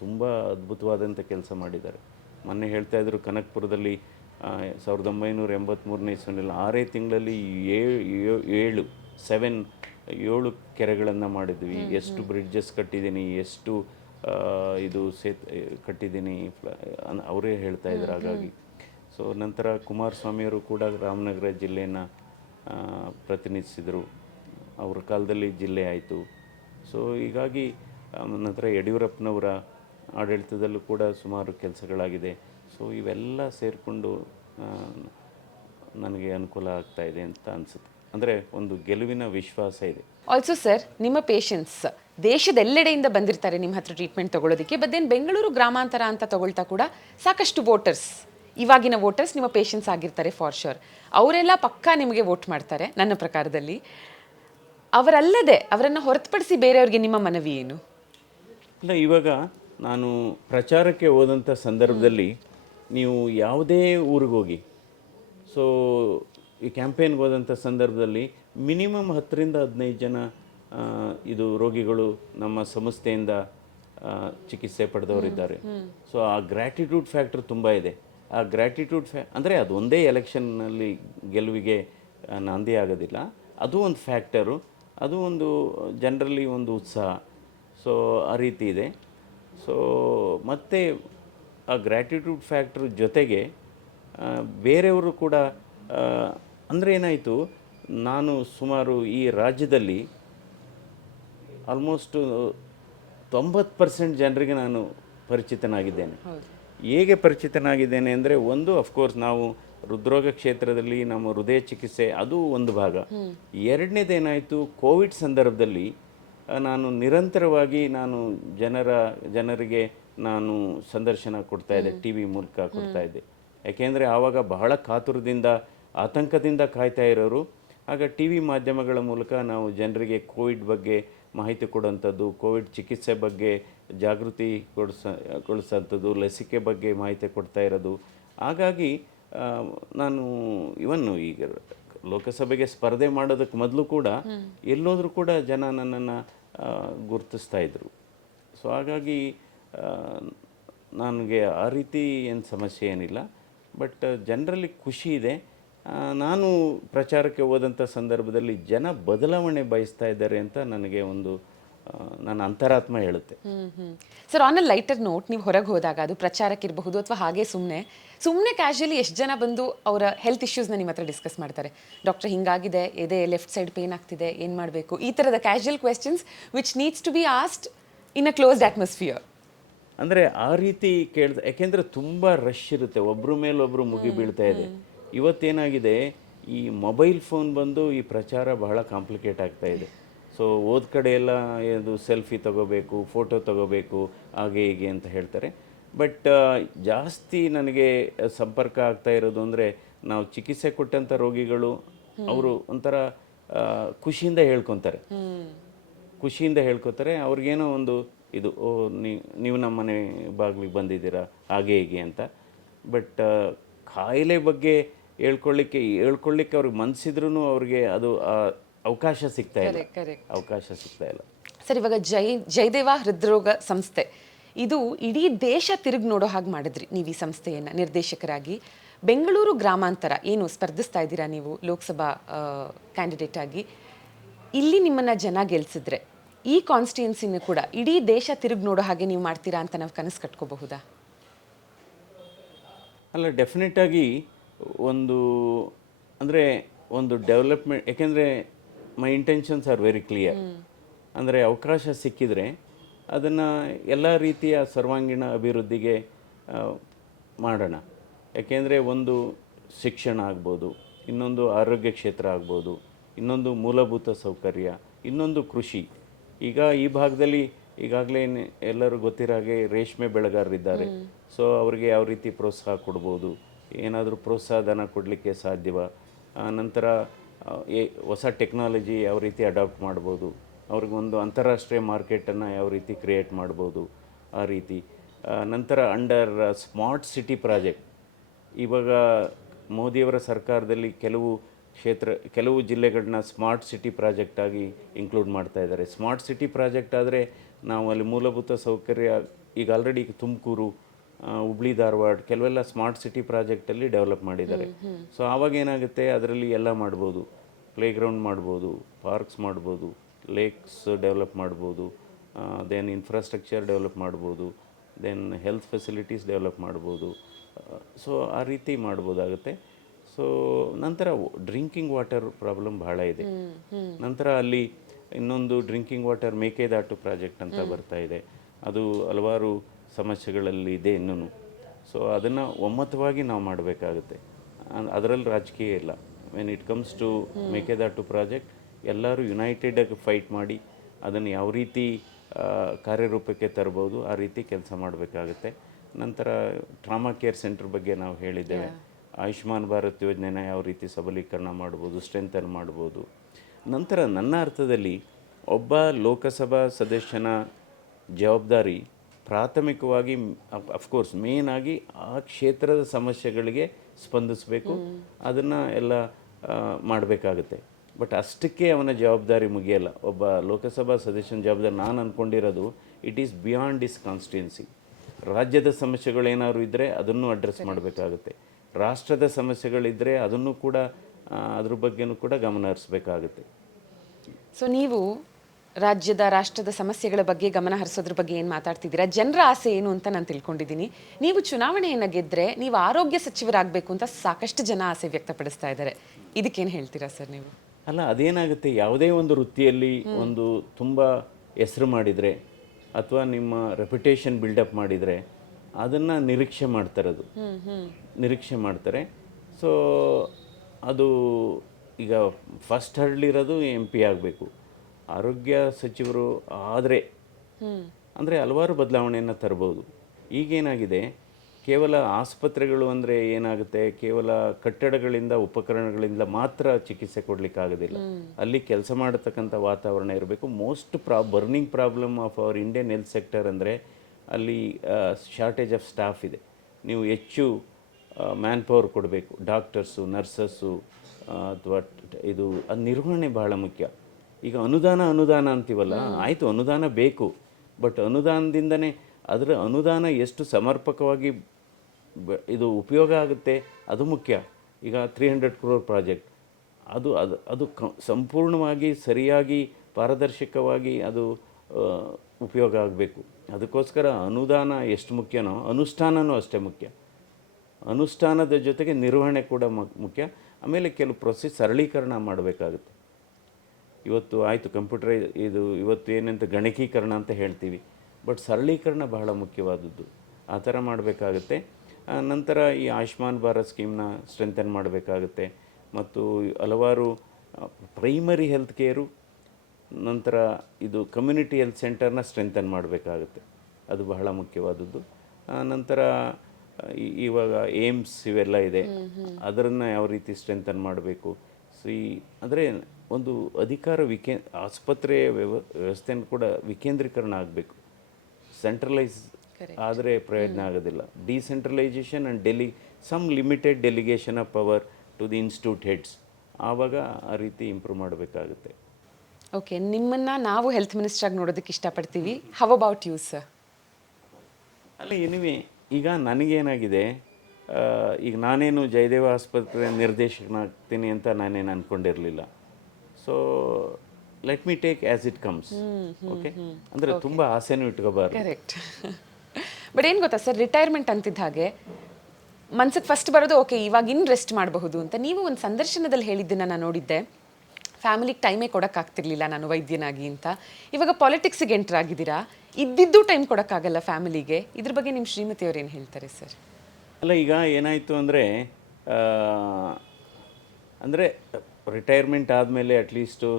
ತುಂಬ ಅದ್ಭುತವಾದಂಥ ಕೆಲಸ ಮಾಡಿದ್ದಾರೆ. ಮೊನ್ನೆ ಹೇಳ್ತಾಯಿದ್ರು, ಕನಕಪುರದಲ್ಲಿ 1983ನೇ ಇಸ್ವಿನಲ್ಲಿ 6 ತಿಂಗಳಲ್ಲಿ 7 ಕೆರೆಗಳನ್ನು ಮಾಡಿದ್ವಿ. ಎಷ್ಟು ಬ್ರಿಡ್ಜಸ್ ಕಟ್ಟಿದ್ದೀನಿ, ಎಷ್ಟು ಇದು ಕಟ್ಟಿದ್ದೀನಿ, ಅವರೇ ಹೇಳ್ತಾ ಇದ್ರು. ಹಾಗಾಗಿ ಸೊ ನಂತರ ಕುಮಾರಸ್ವಾಮಿಯವರು ಕೂಡ ರಾಮನಗರ ಜಿಲ್ಲೆಯನ್ನು ಪ್ರತಿನಿಧಿಸಿದರು. ಅವ್ರ ಕಾಲದಲ್ಲಿ ಜಿಲ್ಲೆ ಆಯಿತು. ಸೊ ಹೀಗಾಗಿ ನಂತರ ಯಡಿಯೂರಪ್ಪನವರ ಆಡಳಿತದಲ್ಲೂ ಕೂಡ ಸುಮಾರು ಕೆಲಸಗಳಾಗಿದೆ. ಸೊ ಇವೆಲ್ಲ ಸೇರಿಕೊಂಡು ನನಗೆ ಅನುಕೂಲ ಆಗ್ತಾ ಇದೆ ಅಂತ ಅನಿಸುತ್ತೆ. ಅಂದರೆ ಒಂದು ಗೆಲುವಿನ ವಿಶ್ವಾಸ ಇದೆ. ಆಲ್ಸೋ ಸರ್, ನಿಮ್ಮ ಪೇಷಂಟ್ಸ್ ದೇಶದೆಲ್ಲೆಡೆಯಿಂದ ಬಂದಿರ್ತಾರೆ ನಿಮ್ಮ ಹತ್ರ ಟ್ರೀಟ್ಮೆಂಟ್ ತಗೊಳ್ಳೋದಕ್ಕೆ. ಬಟ್ ದೆನ್ ಬೆಂಗಳೂರು ಗ್ರಾಮಾಂತರ ಅಂತ ತಗೊಳ್ತಾ ಕೂಡ ಸಾಕಷ್ಟು ವೋಟರ್ಸ್, ಇವಾಗಿನ ವೋಟರ್ಸ್ ನಿಮ್ಮ ಪೇಷಂಟ್ಸ್ ಆಗಿರ್ತಾರೆ ಫಾರ್ ಶೋರ್. ಅವರೆಲ್ಲ ಪಕ್ಕಾ ನಿಮಗೆ ವೋಟ್ ಮಾಡ್ತಾರೆ ನನ್ನ ಪ್ರಕಾರದಲ್ಲಿ. ಅವರಲ್ಲದೆ ಅವರನ್ನು ಹೊರತುಪಡಿಸಿ ಬೇರೆಯವ್ರಿಗೆ ನಿಮ್ಮ ಮನವಿ ಏನು? ಇಲ್ಲ, ಇವಾಗ ನಾನು ಪ್ರಚಾರಕ್ಕೆ ಹೋದಂಥ ಸಂದರ್ಭದಲ್ಲಿ ನೀವು ಯಾವುದೇ ಊರಿಗೆ ಹೋಗಿ, ಸೊ ಈ ಕ್ಯಾಂಪೇನ್ಗೆ ಹೋದಂಥ ಸಂದರ್ಭದಲ್ಲಿ ಮಿನಿಮಮ್ 10ರಿಂದ 15 ಜನ ಇದು ರೋಗಿಗಳು ನಮ್ಮ ಸಂಸ್ಥೆಯಿಂದ ಚಿಕಿತ್ಸೆ ಪಡೆದವರಿದ್ದಾರೆ. ಸೊ ಆ ಗ್ರ್ಯಾಟಿಟ್ಯೂಡ್ ಫ್ಯಾಕ್ಟ್ರ್ ತುಂಬ ಇದೆ. ಆ ಗ್ರ್ಯಾಟಿಟ್ಯೂಡ್ ಅಂದರೆ ಅದು ಒಂದೇ ಎಲೆಕ್ಷನ್ನಲ್ಲಿ ಗೆಲುವಿಗೆ ನಾಂದಿ ಆಗೋದಿಲ್ಲ. ಅದು ಒಂದು ಫ್ಯಾಕ್ಟರು, ಅದು ಒಂದು ಜನರಲ್ಲಿ ಒಂದು ಉತ್ಸಾಹ. ಸೊ ಆ ರೀತಿ ಇದೆ. ಸೊ ಮತ್ತು ಆ ಗ್ರ್ಯಾಟಿಟ್ಯೂಡ್ ಫ್ಯಾಕ್ಟ್ರ್ ಜೊತೆಗೆ ಬೇರೆಯವರು ಕೂಡ, ಅಂದರೆ ಏನಾಯಿತು, ನಾನು ಸುಮಾರು ಈ ರಾಜ್ಯದಲ್ಲಿ ಆಲ್ಮೋಸ್ಟ್ 90% ಜನರಿಗೆ ನಾನು ಪರಿಚಿತನಾಗಿದ್ದೇನೆ. ಹೇಗೆ ಪರಿಚಿತನಾಗಿದ್ದೇನೆ ಅಂದರೆ, ಒಂದು ಅಫ್ಕೋರ್ಸ್ ನಾವು ಹೃದ್ರೋಗ ಕ್ಷೇತ್ರದಲ್ಲಿ ನಮ್ಮ ಹೃದಯ ಚಿಕಿತ್ಸೆ ಅದು ಒಂದು ಭಾಗ. ಎರಡನೇದೇನಾಯಿತು, ಕೋವಿಡ್ ಸಂದರ್ಭದಲ್ಲಿ ನಾನು ನಿರಂತರವಾಗಿ ಜನರಿಗೆ ನಾನು ಸಂದರ್ಶನ ಕೊಡ್ತಾಯಿದ್ದೆ, TV ಮೂಲಕ ಕೊಡ್ತಾಯಿದ್ದೆ. ಯಾಕೆಂದರೆ ಆವಾಗ ಬಹಳ ಕಾತುರದಿಂದ ಆತಂಕದಿಂದ ಕಾಯ್ತಾ ಇರೋರು. ಆಗ TV ಮಾಧ್ಯಮಗಳ ಮೂಲಕ ನಾವು ಜನರಿಗೆ ಕೋವಿಡ್ ಬಗ್ಗೆ ಮಾಹಿತಿ ಕೊಡುವಂಥದ್ದು, ಕೋವಿಡ್ ಚಿಕಿತ್ಸೆ ಬಗ್ಗೆ ಜಾಗೃತಿ ಗೊಳಿಸೋಂಥದ್ದು, ಲಸಿಕೆ ಬಗ್ಗೆ ಮಾಹಿತಿ ಕೊಡ್ತಾ ಇರೋದು. ಹಾಗಾಗಿ ನಾನು ಇವನ್ನು ಈಗ ಲೋಕಸಭೆಗೆ ಸ್ಪರ್ಧೆ ಮಾಡೋದಕ್ಕೆ ಮೊದಲು ಕೂಡ ಎಲ್ಲೋದ್ರೂ ಕೂಡ ಜನ ನನ್ನನ್ನು ಗುರುತಿಸ್ತಾ ಇದ್ದರು. ಸೊ ಹಾಗಾಗಿ ನನಗೆ ಆ ರೀತಿ ಏನು ಸಮಸ್ಯೆ ಏನಿಲ್ಲ. ಬಟ್ ಜನರಲ್ಲಿ ಖುಷಿ ಇದೆ. ನಾನು ಪ್ರಚಾರಕ್ಕೆ ಹೋದಂಥ ಸಂದರ್ಭದಲ್ಲಿ ಜನ ಬದಲಾವಣೆ ಬಯಸ್ತಾ ಇದ್ದಾರೆ ಅಂತ ನನಗೆ ಒಂದು ನನ್ನ ಅಂತರಾತ್ಮ ಹೇಳುತ್ತೆ. Sir, on a lighter note, ನೀವು ಹೊರಗೆ ಹೋದಾಗ ಅದು ಪ್ರಚಾರಕ್ಕಿರಬಹುದು ಅಥವಾ ಹಾಗೆ ಸುಮ್ಮನೆ ಕ್ಯಾಶುಯಲಿ ಎಷ್ಟು ಜನ ಬಂದು ಅವರ ಹೆಲ್ತ್ ಇಶ್ಯೂಸ್ನ ನಿಮ್ಮ ಹತ್ರ ಡಿಸ್ಕಸ್ ಮಾಡ್ತಾರೆ? ಡಾಕ್ಟರ್ ಹಿಂಗಾಗಿದೆ, ಎದೆ ಲೆಫ್ಟ್ ಸೈಡ್ ಪೇನ್ ಆಗ್ತಿದೆ, ಏನು ಮಾಡಬೇಕು? ಈ ಥರದ casual questions which needs to be asked in a closed atmosphere. ಅಂದರೆ ಆ ರೀತಿ ಕೇಳ್ದೆ, ಯಾಕೆಂದರೆ ತುಂಬ ರಶ್ ಇರುತ್ತೆ, ಒಬ್ಬರ ಮೇಲೊಬ್ಬರು ಮುಗಿ ಬೀಳ್ತಾ ಇದೆ. ಇವತ್ತೇನಾಗಿದೆ, ಈ ಮೊಬೈಲ್ ಫೋನ್ ಬಂದು ಈ ಪ್ರಚಾರ ಬಹಳ ಕಾಂಪ್ಲಿಕೇಟ್ ಆಗ್ತಾ ಇದೆ. ಸೊ ಹೋದ ಕಡೆ ಎಲ್ಲ ಇದು ಸೆಲ್ಫಿ ತಗೋಬೇಕು, ಫೋಟೋ ತಗೋಬೇಕು, ಹಾಗೆ ಹೀಗೆ ಅಂತ ಹೇಳ್ತಾರೆ. ಬಟ್ ಜಾಸ್ತಿ ನನಗೆ ಸಂಪರ್ಕ ಆಗ್ತಾ ಇರೋದು ಅಂದರೆ, ನಾವು ಚಿಕಿತ್ಸೆ ಕೊಟ್ಟಂಥ ರೋಗಿಗಳು ಅವರು ಒಂಥರ ಖುಷಿಯಿಂದ ಹೇಳ್ಕೊತಾರೆ. ಅವ್ರಿಗೇನೋ ಒಂದು ಇದು, ನೀವು ನಮ್ಮ ಮನೆ ಬಾಗಿಲಿಗೆ ಬಂದಿದ್ದೀರಾ, ಹಾಗೆ ಹೀಗೆ ಅಂತ. ಬಟ್ ಕಾಯಿಲೆ ಬಗ್ಗೆ ಹೇಳ್ಕೊಳ್ಳಿಕ್ಕೆ ಅವ್ರಿಗೆ ಮನಸ್ಸಿದ್ರೂ ಅವ್ರಿಗೆ ಅದು ಅವಕಾಶ ಸಿಗ್ತಾ ಇಲ್ಲ. ಕರೆಕ್ಟ್. ಅವಕಾಶ ಸಿಗ್ತಾ ಇಲ್ಲ. ಸರ್, ಇವಾಗ ಜಯದೇವ ಹೃದ್ರೋಗ ಸಂಸ್ಥೆ ಇದು ಇಡೀ ದೇಶ ತಿರುಗಿ ನೋಡೋ ಹಾಗೆ ಮಾಡಿದ್ರಿ ನೀವು ಈ ಸಂಸ್ಥೆಯನ್ನು ನಿರ್ದೇಶಕರಾಗಿ. ಬೆಂಗಳೂರು ಗ್ರಾಮಾಂತರ ಏನು ಸ್ಪರ್ಧಿಸ್ತಾ ಇದ್ದೀರಾ ನೀವು ಲೋಕಸಭಾ ಕ್ಯಾಂಡಿಡೇಟ್ ಆಗಿ, ಇಲ್ಲಿ ನಿಮ್ಮನ್ನು ಜನ ಗೆಲ್ಸಿದ್ರೆ ಈ ಕಾನ್ಸ್ಟಿಟ್ಯೂನ್ಸಿನ ಕೂಡ ಇಡೀ ದೇಶ ತಿರುಗಿ ನೋಡೋ ಹಾಗೆ ನೀವು ಮಾಡ್ತೀರಾ ಅಂತ ನಾವು ಕನಸು ಕಟ್ಕೋಬಹುದಾ? ಅಲ್ಲ, ಡೆಫಿನೆಟಾಗಿ ಒಂದು ಅಂದರೆ ಒಂದು ಡೆವಲಪ್ಮೆಂಟ್, ಯಾಕೆಂದರೆ ಮೈ ಇಂಟೆನ್ಷನ್ಸ್ ಆರ್ ವೆರಿ ಕ್ಲಿಯರ್. ಅಂದರೆ ಅವಕಾಶ ಸಿಕ್ಕಿದರೆ ಅದನ್ನು ಎಲ್ಲ ರೀತಿಯ ಸರ್ವಾಂಗೀಣ ಅಭಿವೃದ್ಧಿಗೆ ಮಾಡೋಣ. ಯಾಕೆಂದರೆ ಒಂದು ಶಿಕ್ಷಣ ಆಗ್ಬೋದು, ಇನ್ನೊಂದು ಆರೋಗ್ಯ ಕ್ಷೇತ್ರ ಆಗ್ಬೋದು, ಇನ್ನೊಂದು ಮೂಲಭೂತ ಸೌಕರ್ಯ, ಇನ್ನೊಂದು ಕೃಷಿ. ಈಗ ಈ ಭಾಗದಲ್ಲಿ ಈಗಾಗಲೇ ಎಲ್ಲರೂ ಗೊತ್ತಿರೋ ಹಾಗೆ ರೇಷ್ಮೆ ಬೆಳೆಗಾರರಿದ್ದಾರೆ. ಸೊ ಅವರಿಗೆ ಯಾವ ರೀತಿ ಪ್ರೋತ್ಸಾಹ ಕೊಡ್ಬೋದು, ಏನಾದರೂ ಪ್ರೋತ್ಸಾಹ ಧನ ಕೊಡಲಿಕ್ಕೆ ಸಾಧ್ಯವ, ನಂತರ ಹೊಸ ಟೆಕ್ನಾಲಜಿ ಯಾವ ರೀತಿ ಅಡಾಪ್ಟ್ ಮಾಡ್ಬೋದು, ಅವ್ರಿಗೊಂದು ಅಂತಾರಾಷ್ಟ್ರೀಯ ಮಾರ್ಕೆಟನ್ನು ಯಾವ ರೀತಿ ಕ್ರಿಯೇಟ್ ಮಾಡ್ಬೋದು, ಆ ರೀತಿ. ನಂತರ ಅಂಡರ್ ಸ್ಮಾರ್ಟ್ ಸಿಟಿ ಪ್ರಾಜೆಕ್ಟ್, ಇವಾಗ ಮೋದಿಯವರ ಸರ್ಕಾರದಲ್ಲಿ ಕೆಲವು ಜಿಲ್ಲೆಗಳನ್ನ ಸ್ಮಾರ್ಟ್ ಸಿಟಿ ಪ್ರಾಜೆಕ್ಟ್ ಆಗಿ ಇನ್ಕ್ಲೂಡ್ ಮಾಡ್ತಾ ಇದ್ದಾರೆ. ಸ್ಮಾರ್ಟ್ ಸಿಟಿ ಪ್ರಾಜೆಕ್ಟ್ ಆದರೆ ನಾವು ಅಲ್ಲಿ ಮೂಲಭೂತ ಸೌಕರ್ಯ ಈಗ ಆಲ್ರೆಡಿ ತುಮಕೂರು, ಹುಬ್ಳಿ, ಧಾರವಾಡ ಕೆಲವೆಲ್ಲ ಸ್ಮಾರ್ಟ್ ಸಿಟಿ ಪ್ರಾಜೆಕ್ಟಲ್ಲಿ ಡೆವಲಪ್ ಮಾಡಿದ್ದಾರೆ. ಸೊ ಆವಾಗ ಏನಾಗುತ್ತೆ, ಅದರಲ್ಲಿ ಎಲ್ಲ ಮಾಡ್ಬೋದು, ಪ್ಲೇಗ್ರೌಂಡ್ ಮಾಡ್ಬೋದು, ಪಾರ್ಕ್ಸ್ ಮಾಡ್ಬೋದು, ಲೇಕ್ಸ್ ಡೆವಲಪ್ ಮಾಡ್ಬೋದು, ದೆನ್ ಇನ್ಫ್ರಾಸ್ಟ್ರಕ್ಚರ್ ಡೆವಲಪ್ ಮಾಡ್ಬೋದು, ದೆನ್ ಹೆಲ್ತ್ ಫೆಸಿಲಿಟೀಸ್ ಡೆವಲಪ್ ಮಾಡ್ಬೋದು. ಸೊ ಆ ರೀತಿ ಮಾಡ್ಬೋದಾಗುತ್ತೆ. ಸೊ ನಂತರ ಡ್ರಿಂಕಿಂಗ್ ವಾಟರ್ ಪ್ರಾಬ್ಲಮ್ ಬಹಳ ಇದೆ. ನಂತರ ಅಲ್ಲಿ ಇನ್ನೊಂದು ಡ್ರಿಂಕಿಂಗ್ ವಾಟರ್ ಮೇಕೆದಾಟು ಪ್ರಾಜೆಕ್ಟ್ ಅಂತ ಬರ್ತಾ ಇದೆ. ಅದು ಹಲವಾರು ಸಮಸ್ಯೆಗಳಲ್ಲಿ ಇದೆ ಇನ್ನೂ. ಸೊ ಅದನ್ನು ಒಮ್ಮತವಾಗಿ ನಾವು ಮಾಡಬೇಕಾಗುತ್ತೆ. ಅದರಲ್ಲಿ ರಾಜಕೀಯ ಇಲ್ಲ. When it comes to Mekedatu project, ಎಲ್ಲರೂ ಯುನೈಟೆಡಾಗಿ ಫೈಟ್ ಮಾಡಿ ಅದನ್ನು ಯಾವ ರೀತಿ ಕಾರ್ಯರೂಪಕ್ಕೆ ತರ್ಬೋದು ಆ ರೀತಿ ಕೆಲಸ ಮಾಡಬೇಕಾಗುತ್ತೆ. ನಂತರ ಟ್ರಾಮಾ ಕೇರ್ ಸೆಂಟರ್ ಬಗ್ಗೆ ನಾವು ಹೇಳಿದ್ದೇವೆ. ಆಯುಷ್ಮಾನ್ ಭಾರತ್ ಯೋಜನೆನ ಯಾವ ರೀತಿ ಸಬಲೀಕರಣ ಮಾಡ್ಬೋದು, ಸ್ಟ್ರೆಂಥನ್ ಮಾಡ್ಬೋದು. ನಂತರ ನನ್ನ ಅರ್ಥದಲ್ಲಿ ಒಬ್ಬ ಲೋಕಸಭಾ ಸದಸ್ಯನ ಜವಾಬ್ದಾರಿ ಪ್ರಾಥಮಿಕವಾಗಿ ಅಫ್ಕೋರ್ಸ್ ಮೇಯ್ನಾಗಿ ಆ ಕ್ಷೇತ್ರದ ಸಮಸ್ಯೆಗಳಿಗೆ ಸ್ಪಂದಿಸಬೇಕು, ಅದನ್ನು ಎಲ್ಲ ಮಾಡಬೇಕಾಗುತ್ತೆ. ಬಟ್ ಅಷ್ಟಕ್ಕೆ ಅವನ ಜವಾಬ್ದಾರಿ ಮುಗಿಯಲ್ಲ. ಒಬ್ಬ ಲೋಕಸಭಾ ಸದಸ್ಯನ ಜವಾಬ್ದಾರಿ ನಾನು ಅಂದ್ಕೊಂಡಿರೋದು it is beyond his constituency. ರಾಜ್ಯದ ಸಮಸ್ಯೆಗಳೇನಾದ್ರು ಇದ್ದರೆ ಅದನ್ನು ಅಡ್ರೆಸ್ ಮಾಡಬೇಕಾಗುತ್ತೆ. ರಾಷ್ಟ್ರದ ಸಮಸ್ಯೆಗಳಿದ್ದರೆ ಅದನ್ನು ಕೂಡ ಅದ್ರ ಬಗ್ಗೆನೂ ಕೂಡ ಗಮನ ಹರಿಸಬೇಕಾಗುತ್ತೆ. ಸೊ ನೀವು ರಾಷ್ಟ್ರದ ಸಮಸ್ಯೆಗಳ ಬಗ್ಗೆ ಗಮನ ಹರಿಸೋದ್ರ ಬಗ್ಗೆ ಏನು ಮಾತಾಡ್ತಿದ್ದೀರಾ, ಜನರ ಆಸೆ ಏನು ಅಂತ ನಾನು ತಿಳ್ಕೊಂಡಿದ್ದೀನಿ. ನೀವು ಚುನಾವಣೆಯನ್ನು ಗೆದ್ದರೆ ನೀವು ಆರೋಗ್ಯ ಸಚಿವರಾಗಬೇಕು ಅಂತ ಸಾಕಷ್ಟು ಜನ ಆಸೆ ವ್ಯಕ್ತಪಡಿಸ್ತಾ ಇದ್ದಾರೆ. ಇದಕ್ಕೇನು ಹೇಳ್ತೀರಾ ಸರ್ ನೀವು? ಅಲ್ಲ, ಅದೇನಾಗುತ್ತೆ, ಯಾವುದೇ ಒಂದು ವೃತ್ತಿಯಲ್ಲಿ ಒಂದು ತುಂಬ ಹೆಸರು ಮಾಡಿದರೆ ಅಥವಾ ನಿಮ್ಮ ರೆಪ್ಯುಟೇಷನ್ ಬಿಲ್ಡಪ್ ಮಾಡಿದರೆ ಅದನ್ನು ನಿರೀಕ್ಷೆ ಮಾಡ್ತಾರೆ. ಸೊ ಅದು ಈಗ ಫಸ್ಟ್ ಹರ್ಡ್ಲಿರೋದು MP ಆಗಬೇಕು. ಆರೋಗ್ಯ ಸಚಿವರು ಆದರೆ ಅಂದರೆ ಹಲವಾರು ಬದಲಾವಣೆಯನ್ನು ತರ್ಬೋದು. ಈಗೇನಾಗಿದೆ, ಕೇವಲ ಆಸ್ಪತ್ರೆಗಳು ಅಂದರೆ ಏನಾಗುತ್ತೆ, ಕೇವಲ ಕಟ್ಟಡಗಳಿಂದ ಉಪಕರಣಗಳಿಂದ ಮಾತ್ರ ಚಿಕಿತ್ಸೆ ಕೊಡಲಿಕ್ಕಾಗೋದಿಲ್ಲ. ಅಲ್ಲಿ ಕೆಲಸ ಮಾಡತಕ್ಕಂಥ ವಾತಾವರಣ ಇರಬೇಕು. Most burning problem of our Indian health sector ಅಂದರೆ ಅಲ್ಲಿ ಶಾರ್ಟೇಜ್ ಆಫ್ ಸ್ಟಾಫ್ ಇದೆ. ನೀವು ಹೆಚ್ಚು ಮ್ಯಾನ್ ಪವರ್ ಕೊಡಬೇಕು, ಡಾಕ್ಟರ್ಸು, ನರ್ಸಸ್ಸು, ಅಥವಾ ಇದು ಅದು ನಿರ್ವಹಣೆ ಬಹಳ ಮುಖ್ಯ. ಈಗ ಅನುದಾನ ಅಂತೀವಲ್ಲ, ಆಯಿತು ಅನುದಾನ ಬೇಕು, ಬಟ್ ಅನುದಾನದಿಂದನೇ ಅದರ ಅನುದಾನ ಎಷ್ಟು ಸಮರ್ಪಕವಾಗಿ ಇದು ಉಪಯೋಗ ಆಗುತ್ತೆ ಅದು ಮುಖ್ಯ. ಈಗ 300 crore ಪ್ರಾಜೆಕ್ಟ್ ಅದು ಸಂಪೂರ್ಣವಾಗಿ ಸರಿಯಾಗಿ ಪಾರದರ್ಶಕವಾಗಿ ಅದು ಉಪಯೋಗ ಆಗಬೇಕು. ಅದಕ್ಕೋಸ್ಕರ ಅನುದಾನ ಎಷ್ಟು ಮುಖ್ಯನೋ ಅನುಷ್ಠಾನನೂ ಅಷ್ಟೇ ಮುಖ್ಯ. ಅನುಷ್ಠಾನದ ಜೊತೆಗೆ ನಿರ್ವಹಣೆ ಕೂಡ ಮುಖ್ಯ. ಆಮೇಲೆ ಕೆಲವು ಪ್ರೊಸೆಸ್ ಸರಳೀಕರಣ ಮಾಡಬೇಕಾಗುತ್ತೆ. ಇವತ್ತು ಆಯಿತು ಕಂಪ್ಯೂಟರ್ ಇವತ್ತು ಏನಂತ ಗಣಕೀಕರಣ ಅಂತ ಹೇಳ್ತೀವಿ, ಬಟ್ ಸರಳೀಕರಣ ಬಹಳ ಮುಖ್ಯವಾದದ್ದು. ಆ ಥರ ಮಾಡಬೇಕಾಗುತ್ತೆ. ನಂತರ ಈ ಆಯುಷ್ಮಾನ್ ಭಾರತ್ ಸ್ಕೀಮ್ನ ಸ್ಟ್ರೆಂಥನ್ ಮಾಡಬೇಕಾಗುತ್ತೆ. ಮತ್ತು ಹಲವಾರು ಪ್ರೈಮರಿ ಹೆಲ್ತ್ ಕೇರು, ನಂತರ ಇದು ಕಮ್ಯುನಿಟಿ ಹೆಲ್ತ್ ಸೆಂಟರ್ನ ಸ್ಟ್ರೆಂಥನ್ ಮಾಡಬೇಕಾಗುತ್ತೆ. ಅದು ಬಹಳ ಮುಖ್ಯವಾದದ್ದು. ನಂತರ ಇವಾಗ ಏಮ್ಸ್ ಇವೆಲ್ಲ ಇದೆ, ಅದನ್ನು ಯಾವ ರೀತಿ ಸ್ಟ್ರೆಂಥನ್ ಮಾಡಬೇಕು. ಅಂದರೆ ಒಂದು ಅಧಿಕಾರ ಆಸ್ಪತ್ರೆ ವ್ಯವಸ್ಥೆಯನ್ನು ಕೂಡ ವಿಕೇಂದ್ರೀಕರಣ ಆಗಬೇಕು. ಸೆಂಟ್ರಲೈಸ್ ಆದರೆ ಪ್ರಯೋಜನ ಆಗೋದಿಲ್ಲ. Decentralisation and some limited delegation of power to the institute heads, ಆವಾಗ ಆ ರೀತಿ ಇಂಪ್ರೂವ್ ಮಾಡಬೇಕಾಗುತ್ತೆ. ಓಕೆ, ನಿಮ್ಮನ್ನು ನಾವು ಹೆಲ್ತ್ ಮಿನಿಸ್ಟರ್ ಆಗಿ ನೋಡೋದಕ್ಕೆ ಇಷ್ಟಪಡ್ತೀವಿ. How about you sir? ಅಲ್ಲ ಎನಿವೆ ಈಗ ನನಗೇನಾಗಿದೆ, ಈಗ ನಾನೇನು ಜಯದೇವ ಆಸ್ಪತ್ರೆ ನಿರ್ದೇಶಕನಾಗ್ತೀನಿ ಅಂತ ನಾನೇನು ಅಂದ್ಕೊಂಡಿರಲಿಲ್ಲ. So let me take as it comes. Okay, ಅಂದರೆ ತುಂಬ ಆಸೆನೂ ಇಟ್ಕೋಬಾರ್ದು. ಕರೆಕ್ಟ್. ಬಟ್ ಏನು ಗೊತ್ತಾ ಸರ್, ರಿಟೈರ್ಮೆಂಟ್ ಅಂತಿದ್ದ ಹಾಗೆ ಮನ್ಸಿಗೆ ಫಸ್ಟ್ ಬರೋದು ಓಕೆ ಇವಾಗ ಇನ್ನು ರೆಸ್ಟ್ ಮಾಡಬಹುದು ಅಂತ. ನೀವು ಒಂದು ಸಂದರ್ಶನದಲ್ಲಿ ಹೇಳಿದ್ದನ್ನು ನಾನು ನೋಡಿದ್ದೆ, ಫ್ಯಾಮಿಲಿಗೆ ಟೈಮೇ ಕೊಡೋಕ್ಕಾಗ್ತಿರ್ಲಿಲ್ಲ ನಾನು ವೈದ್ಯನಾಗಿ ಅಂತ. ಇವಾಗ ಪಾಲಿಟಿಕ್ಸಿಗೆ ಎಂಟರ್ ಆಗಿದ್ದೀರಾ, ಇದ್ದಿದ್ದು ಟೈಮ್ ಕೊಡೋಕ್ಕಾಗಲ್ಲ ಫ್ಯಾಮಿಲಿಗೆ. ಇದ್ರ ಬಗ್ಗೆ ನಿಮ್ಮ ಶ್ರೀಮತಿಯವ್ರು ಏನು ಹೇಳ್ತಾರೆ ಸರ್? ಅಲ್ಲ ಈಗ ಏನಾಯಿತು ಅಂದರೆ, ಅಂದರೆ ರಿಟೈರ್ಮೆಂಟ್ ಆದಮೇಲೆ ಅಟ್ಲೀಸ್ಟು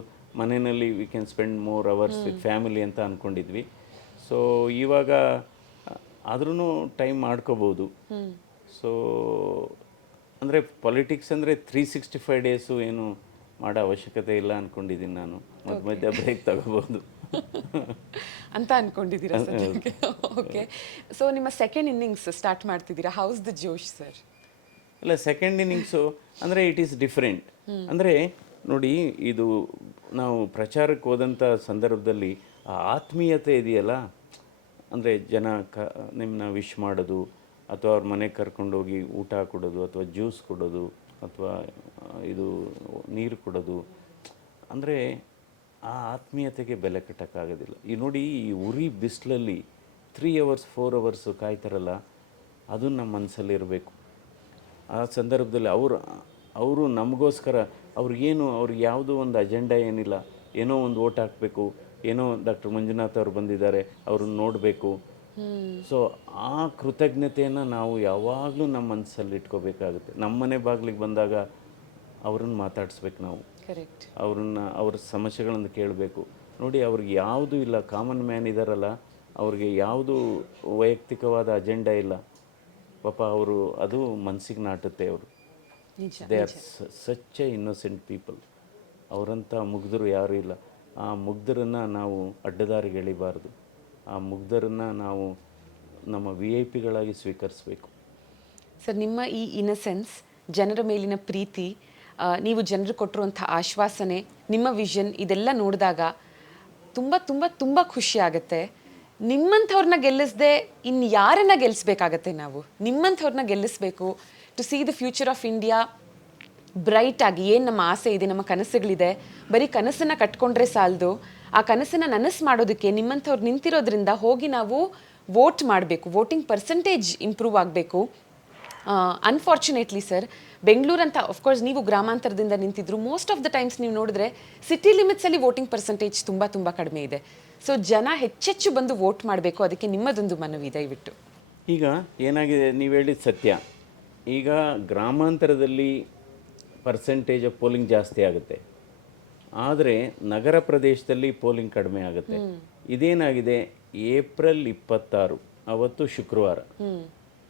ಮನೆಯಲ್ಲಿ we can spend more hours with family ಅಂತ ಅಂದ್ಕೊಂಡಿದ್ವಿ. ಸೊ ಇವಾಗ ಆದ್ರೂ ಟೈಮ್ ಮಾಡ್ಕೋಬೋದು. ಸೊ ಅಂದರೆ ಪಾಲಿಟಿಕ್ಸ್ ಅಂದರೆ 365 ಡೇಸು ಏನು ಮಾಡೋ ಅವಶ್ಯಕತೆ ಇಲ್ಲ ಅಂದ್ಕೊಂಡಿದ್ದೀನಿ ನಾನು. ಮಧ್ಯ ಮಧ್ಯ ಬ್ರೇಕ್ ತಗೋಬೋದು ಅಂತ ಅನ್ಕೊಂಡಿದ್ದೀರಾ ಸರ್? ಓಕೆ. ಸೊ ನಿಮ್ಮ ಸೆಕೆಂಡ್ ಇನ್ನಿಂಗ್ಸ್ ಸ್ಟಾರ್ಟ್ ಮಾಡ್ತಿದ್ದೀರಾ, ಹೌಸ್ ದ ಜೋಶ್ ಸರ್? ಅಲ್ಲ, ಸೆಕೆಂಡ್ ಇನ್ನಿಂಗ್ಸು ಅಂದರೆ ಇಟ್ ಈಸ್ ಡಿಫ್ರೆಂಟ್. ಅಂದರೆ ನೋಡಿ, ಇದು ನಾವು ಪ್ರಚಾರಕ್ಕೆ ಹೋದಂಥ ಸಂದರ್ಭದಲ್ಲಿ ಆ ಆತ್ಮೀಯತೆ ಇದೆಯಲ್ಲ, ಅಂದರೆ ಜನ ನಿಮ್ಮನ್ನ ವಿಶ್ ಮಾಡೋದು, ಅಥವಾ ಅವ್ರ ಮನೆಗೆ ಕರ್ಕೊಂಡೋಗಿ ಊಟ ಕೊಡೋದು, ಅಥವಾ ಜ್ಯೂಸ್ ಕೊಡೋದು, ಅಥವಾ ಇದು ನೀರು ಕೊಡೋದು, ಅಂದರೆ ಆ ಆತ್ಮೀಯತೆಗೆ ಬೆಲೆ ಕಟ್ಟೋಕ್ಕಾಗೋದಿಲ್ಲ. ಈ ನೋಡಿ, ಈ ಉರಿ ಬಿಸಿಲಲ್ಲಿ 3 hours 4 hours ಕಾಯ್ತಾರಲ್ಲ, ಅದು ನಮ್ಮ ಮನಸ್ಸಲ್ಲಿ ಇರಬೇಕು. ಆ ಸಂದರ್ಭದಲ್ಲಿ ಅವರು ನಮಗೋಸ್ಕರ ಅವ್ರಿಗೆ ಯಾವುದೋ ಒಂದು ಅಜೆಂಡಾ ಏನಿಲ್ಲ, ಏನೋ ಒಂದು ಓಟ್ ಹಾಕಬೇಕು, ಏನೋ ಡಾಕ್ಟರ್ ಮಂಜುನಾಥ್ ಅವರು ಬಂದಿದ್ದಾರೆ ಅವ್ರನ್ನ ನೋಡಬೇಕು. ಸೊ ಆ ಕೃತಜ್ಞತೆಯನ್ನು ನಾವು ಯಾವಾಗಲೂ ನಮ್ಮ ಮನಸ್ಸಲ್ಲಿ ಇಟ್ಕೋಬೇಕಾಗುತ್ತೆ. ನಮ್ಮ ಮನೆ ಬಾಗಿಲಿಗೆ ಬಂದಾಗ ಅವ್ರನ್ನ ಮಾತಾಡಿಸ್ಬೇಕು ನಾವು, ಕರೆಕ್ಟ್. ಅವ್ರ ಸಮಸ್ಯೆಗಳನ್ನು ಕೇಳಬೇಕು. ನೋಡಿ, ಅವ್ರಿಗೆ ಯಾವುದೂ ಇಲ್ಲ, ಕಾಮನ್ ಮ್ಯಾನ್ ಇದ್ದಾರಲ್ಲ, ಅವ್ರಿಗೆ ಯಾವುದು ವೈಯಕ್ತಿಕವಾದ ಅಜೆಂಡಾ ಇಲ್ಲ ಪಾಪ. ಅವರು ಅದು ಮನಸ್ಸಿಗೆ ನಾಟುತ್ತೆ. ಅವರು they are such a innocent people. ಅವರಂಥ ಮುಗ್ಧರು ಯಾರೂ ಇಲ್ಲ. ಆ ಮುಗ್ಧರನ್ನು ನಾವು ಅಡ್ಡದಾರಿಗೆ ಎಳಿಬಾರ್ದು. ಆ ಮುಗ್ಧರನ್ನು ನಾವು ನಮ್ಮ VIP ಗಳಾಗಿ ಸ್ವೀಕರಿಸಬೇಕು. ಸರ್, ನಿಮ್ಮ ಈ ಇನ್ನಸೆನ್ಸ್, ಜನರ ಮೇಲಿನ ಪ್ರೀತಿ, ನೀವು ಜನರು ಕೊಟ್ಟಿರುವಂಥ ಆಶ್ವಾಸನೆ, ನಿಮ್ಮ ವಿಷನ್, ಇದೆಲ್ಲ ನೋಡಿದಾಗ ತುಂಬ ತುಂಬ ತುಂಬ ಖುಷಿ ಆಗುತ್ತೆ. ನಿಮ್ಮಂಥವ್ರನ್ನ ಗೆಲ್ಲಿಸದೆ ಇನ್ನು ಯಾರನ್ನ ಗೆಲ್ಲಿಸ್ಬೇಕಾಗತ್ತೆ ನಾವು? ನಿಮ್ಮಂಥವ್ರನ್ನ ಗೆಲ್ಲಿಸ್ಬೇಕು to see the future of India bright ಆಗಿ. ಏನು ನಮ್ಮ ಆಸೆ ಇದೆ, ನಮ್ಮ ಕನಸುಗಳಿದೆ, ಬರೀ ಕನಸನ್ನು ಕಟ್ಕೊಂಡ್ರೆ ಸಾಲದು. ಆ ಕನಸನ್ನು ನನಸು ಮಾಡೋದಕ್ಕೆ ನಿಮ್ಮಂಥವ್ರು ನಿಂತಿರೋದ್ರಿಂದ ಹೋಗಿ ನಾವು ವೋಟ್ ಮಾಡಬೇಕು, ವೋಟಿಂಗ್ ಪರ್ಸೆಂಟೇಜ್ ಇಂಪ್ರೂವ್ ಆಗಬೇಕು. ಅನ್ಫಾರ್ಚುನೇಟ್ಲಿ ಸರ್, ಬೆಂಗಳೂರಂತ ಅಫ್ಕೋರ್ಸ್ ನೀವು ಗ್ರಾಮಾಂತರದಿಂದ ನಿಂತಿದ್ರು, ಮೋಸ್ಟ್ ಆಫ್ ದ ಟೈಮ್ಸ್ ನೀವು ನೋಡಿದ್ರೆ ಸಿಟಿ ಲಿಮಿಟ್ಸಲ್ಲಿ ವೋಟಿಂಗ್ ಪರ್ಸೆಂಟೇಜ್ ತುಂಬ ತುಂಬ ಕಡಿಮೆ ಇದೆ. ಸೊ ಜನ ಹೆಚ್ಚೆಚ್ಚು ಬಂದು ವೋಟ್ ಮಾಡಬೇಕು. ಅದಕ್ಕೆ ನಿಮ್ಮದೊಂದು ಮನವಿ ದಯವಿಟ್ಟು. ಈಗ ಏನಾಗಿದೆ, ನೀವು ಹೇಳಿದ ಸತ್ಯ. ಈಗ ಗ್ರಾಮಾಂತರದಲ್ಲಿ ಪರ್ಸೆಂಟೇಜ್ ಆಫ್ ಪೋಲಿಂಗ್ ಜಾಸ್ತಿ ಆಗುತ್ತೆ, ಆದರೆ ನಗರ ಪ್ರದೇಶದಲ್ಲಿ ಪೋಲಿಂಗ್ ಕಡಿಮೆ ಆಗುತ್ತೆ. ಇದೇನಾಗಿದೆ, ಏಪ್ರಿಲ್ 26 ಅವತ್ತು ಶುಕ್ರವಾರ.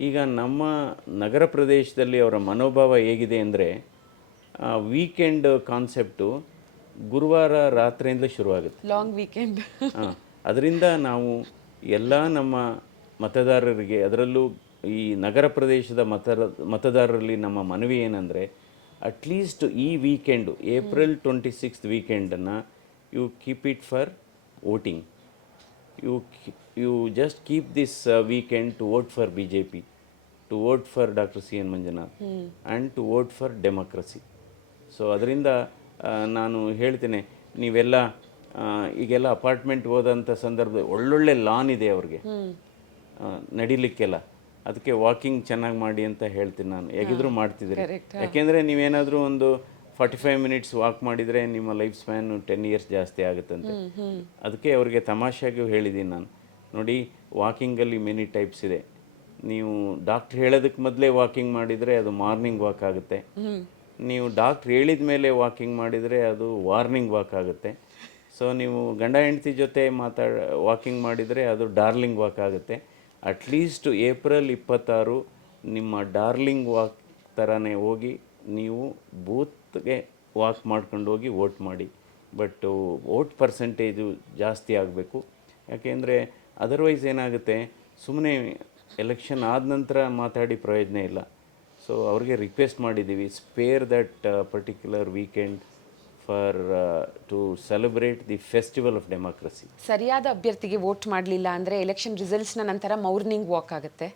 ಈಗ ನಮ್ಮ ನಗರ ಪ್ರದೇಶದಲ್ಲಿ ಅವರ ಮನೋಭಾವ ಹೇಗಿದೆ ಅಂದರೆ, ವೀಕೆಂಡ್ ಕಾನ್ಸೆಪ್ಟು ಗುರುವಾರ ರಾತ್ರಿಯಿಂದಲೇ ಶುರುವಾಗುತ್ತೆ, ಲಾಂಗ್ ವೀಕೆಂಡ್. ಅದರಿಂದ ನಾವು ಎಲ್ಲ ನಮ್ಮ ಮತದಾರರಿಗೆ, ಅದರಲ್ಲೂ ಈ ನಗರ ಪ್ರದೇಶದ ಮತದಾರರಲ್ಲಿ ನಮ್ಮ ಮನವಿ ಏನಂದರೆ, ಅಟ್ಲೀಸ್ಟ್ ಈ ವೀಕೆಂಡು ಏಪ್ರಿಲ್ 26 ವೀಕೆಂಡನ್ನು you keep it for voting. You just keep this weekend to vote for BJP, to vote for doctor CN Manjunath and to vote for democracy. So ಅದರಿಂದ ನಾನು ಹೇಳ್ತೇನೆ, ನೀವೆಲ್ಲ ಈಗೆಲ್ಲ ಅಪಾರ್ಟ್ಮೆಂಟ್ ಹೋದಂಥ ಸಂದರ್ಭದಲ್ಲಿ ಒಳ್ಳೊಳ್ಳೆ ಲಾನ್ ಇದೆ ಅವ್ರಿಗೆ ನಡಿಲಿಕ್ಕೆಲ್ಲ. ಅದಕ್ಕೆ ವಾಕಿಂಗ್ ಚೆನ್ನಾಗಿ ಮಾಡಿ ಅಂತ ಹೇಳ್ತೀನಿ ನಾನು. ಹೇಗಿದ್ರು ಮಾಡ್ತಿದ್ರಿ, ಯಾಕೆಂದರೆ ನೀವೇನಾದರೂ ಒಂದು 45 minutes ವಾಕ್ ಮಾಡಿದರೆ ನಿಮ್ಮ ಲೈಫ್ ಸ್ಪ್ಯಾನು 10 years ಜಾಸ್ತಿ ಆಗುತ್ತಂತೆ. ಅದಕ್ಕೆ ಅವ್ರಿಗೆ ತಮಾಷೆಯಾಗಿ ಹೇಳಿದ್ದೀನಿ ನಾನು, ನೋಡಿ ವಾಕಿಂಗಲ್ಲಿ ಮೆನಿ ಟೈಪ್ಸ್ ಇದೆ. ನೀವು ಡಾಕ್ಟ್ರ್ ಹೇಳೋದಕ್ಕೆ ಮೊದಲೇ ವಾಕಿಂಗ್ ಮಾಡಿದರೆ ಅದು ಮಾರ್ನಿಂಗ್ ವಾಕ್ ಆಗುತ್ತೆ. ನೀವು ಡಾಕ್ಟ್ರ್ ಹೇಳಿದ ಮೇಲೆ ವಾಕಿಂಗ್ ಮಾಡಿದರೆ ಅದು ವಾರ್ನಿಂಗ್ ವಾಕ್ ಆಗುತ್ತೆ. ಸೊ ನೀವು ಗಂಡ ಹೆಂಡತಿ ಜೊತೆ ವಾಕಿಂಗ್ ಮಾಡಿದರೆ ಅದು ಡಾರ್ಲಿಂಗ್ ವಾಕ್ ಆಗುತ್ತೆ. ಅಟ್ಲೀಸ್ಟ್ ಏಪ್ರಿಲ್ 26 ನಿಮ್ಮ ಡಾರ್ಲಿಂಗ್ ವಾಕ್ ಥರನೇ ಹೋಗಿ ನೀವು ಬೂತ್ಗೆ ವಾಕ್ ಮಾಡ್ಕೊಂಡು ಹೋಗಿ ವೋಟ್ ಮಾಡಿ. ಬಟ್ ವೋಟ್ ಪರ್ಸೆಂಟೇಜು ಜಾಸ್ತಿ ಆಗಬೇಕು. ಯಾಕೆಂದರೆ ಅದರ್ವೈಸ್ ಏನಾಗುತ್ತೆ, ಸುಮ್ಮನೆ ಎಲೆಕ್ಷನ್ ಆದ ನಂತರ ಮಾತಾಡಿ ಪ್ರಯೋಜನ ಇಲ್ಲ. ಸೊ ಅವ್ರಿಗೆ ರಿಕ್ವೆಸ್ಟ್ ಮಾಡಿದ್ದೀವಿ, spare that particular weekend for to celebrate the festival of democracy. ಸರಿಯಾದ ಅಭ್ಯರ್ಥಿಗೆ ವೋಟ್ ಮಾಡಲಿಲ್ಲ ಅಂದರೆ ಎಲೆಕ್ಷನ್ ರಿಸಲ್ಟ್ಸ್ನ ನಂತರ ಮಾರ್ನಿಂಗ್ ವಾಕ್ ಆಗುತ್ತೆ.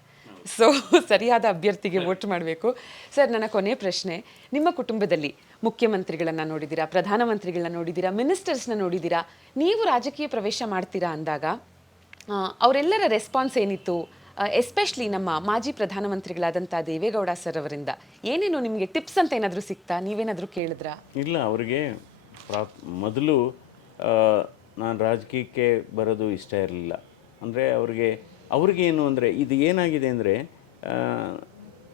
ಸೊ ಸರಿಯಾದ ಅಭ್ಯರ್ಥಿಗೆ ವೋಟ್ ಮಾಡಬೇಕು. ಸರ್, ನನ್ನ ಕೊನೆಯ ಪ್ರಶ್ನೆ, ನಿಮ್ಮ ಕುಟುಂಬದಲ್ಲಿ ಮುಖ್ಯಮಂತ್ರಿಗಳನ್ನು ನೋಡಿದ್ದೀರಾ, ಪ್ರಧಾನಮಂತ್ರಿಗಳನ್ನ ನೋಡಿದ್ದೀರಾ, ಮಿನಿಸ್ಟರ್ಸ್ನ ನೋಡಿದ್ದೀರಾ. ನೀವು ರಾಜಕೀಯ ಪ್ರವೇಶ ಮಾಡ್ತೀರಾ ಅಂದಾಗ ಅವರೆಲ್ಲರ ರೆಸ್ಪಾನ್ಸ್ ಏನಿತ್ತು? ಎಸ್ಪೆಷಲಿ ನಮ್ಮ ಮಾಜಿ ಪ್ರಧಾನಮಂತ್ರಿಗಳಾದಂಥ ದೇವೇಗೌಡ ಸರ್ ಅವರಿಂದ ಏನೇನು ನಿಮಗೆ ಟಿಪ್ಸ್ ಅಂತ ಏನಾದರೂ ಸಿಕ್ತಾ? ನೀವೇನಾದರೂ ಕೇಳಿದ್ರಾ? ಇಲ್ಲ, ಅವರಿಗೆ ಮೊದಲು ನಾನು ರಾಜಕೀಯಕ್ಕೆ ಬರೋದು ಇಷ್ಟ ಇರಲಿಲ್ಲ. ಅಂದರೆ ಅವ್ರಿಗೇನು ಅಂದರೆ ಇದು ಏನಾಗಿದೆ ಅಂದರೆ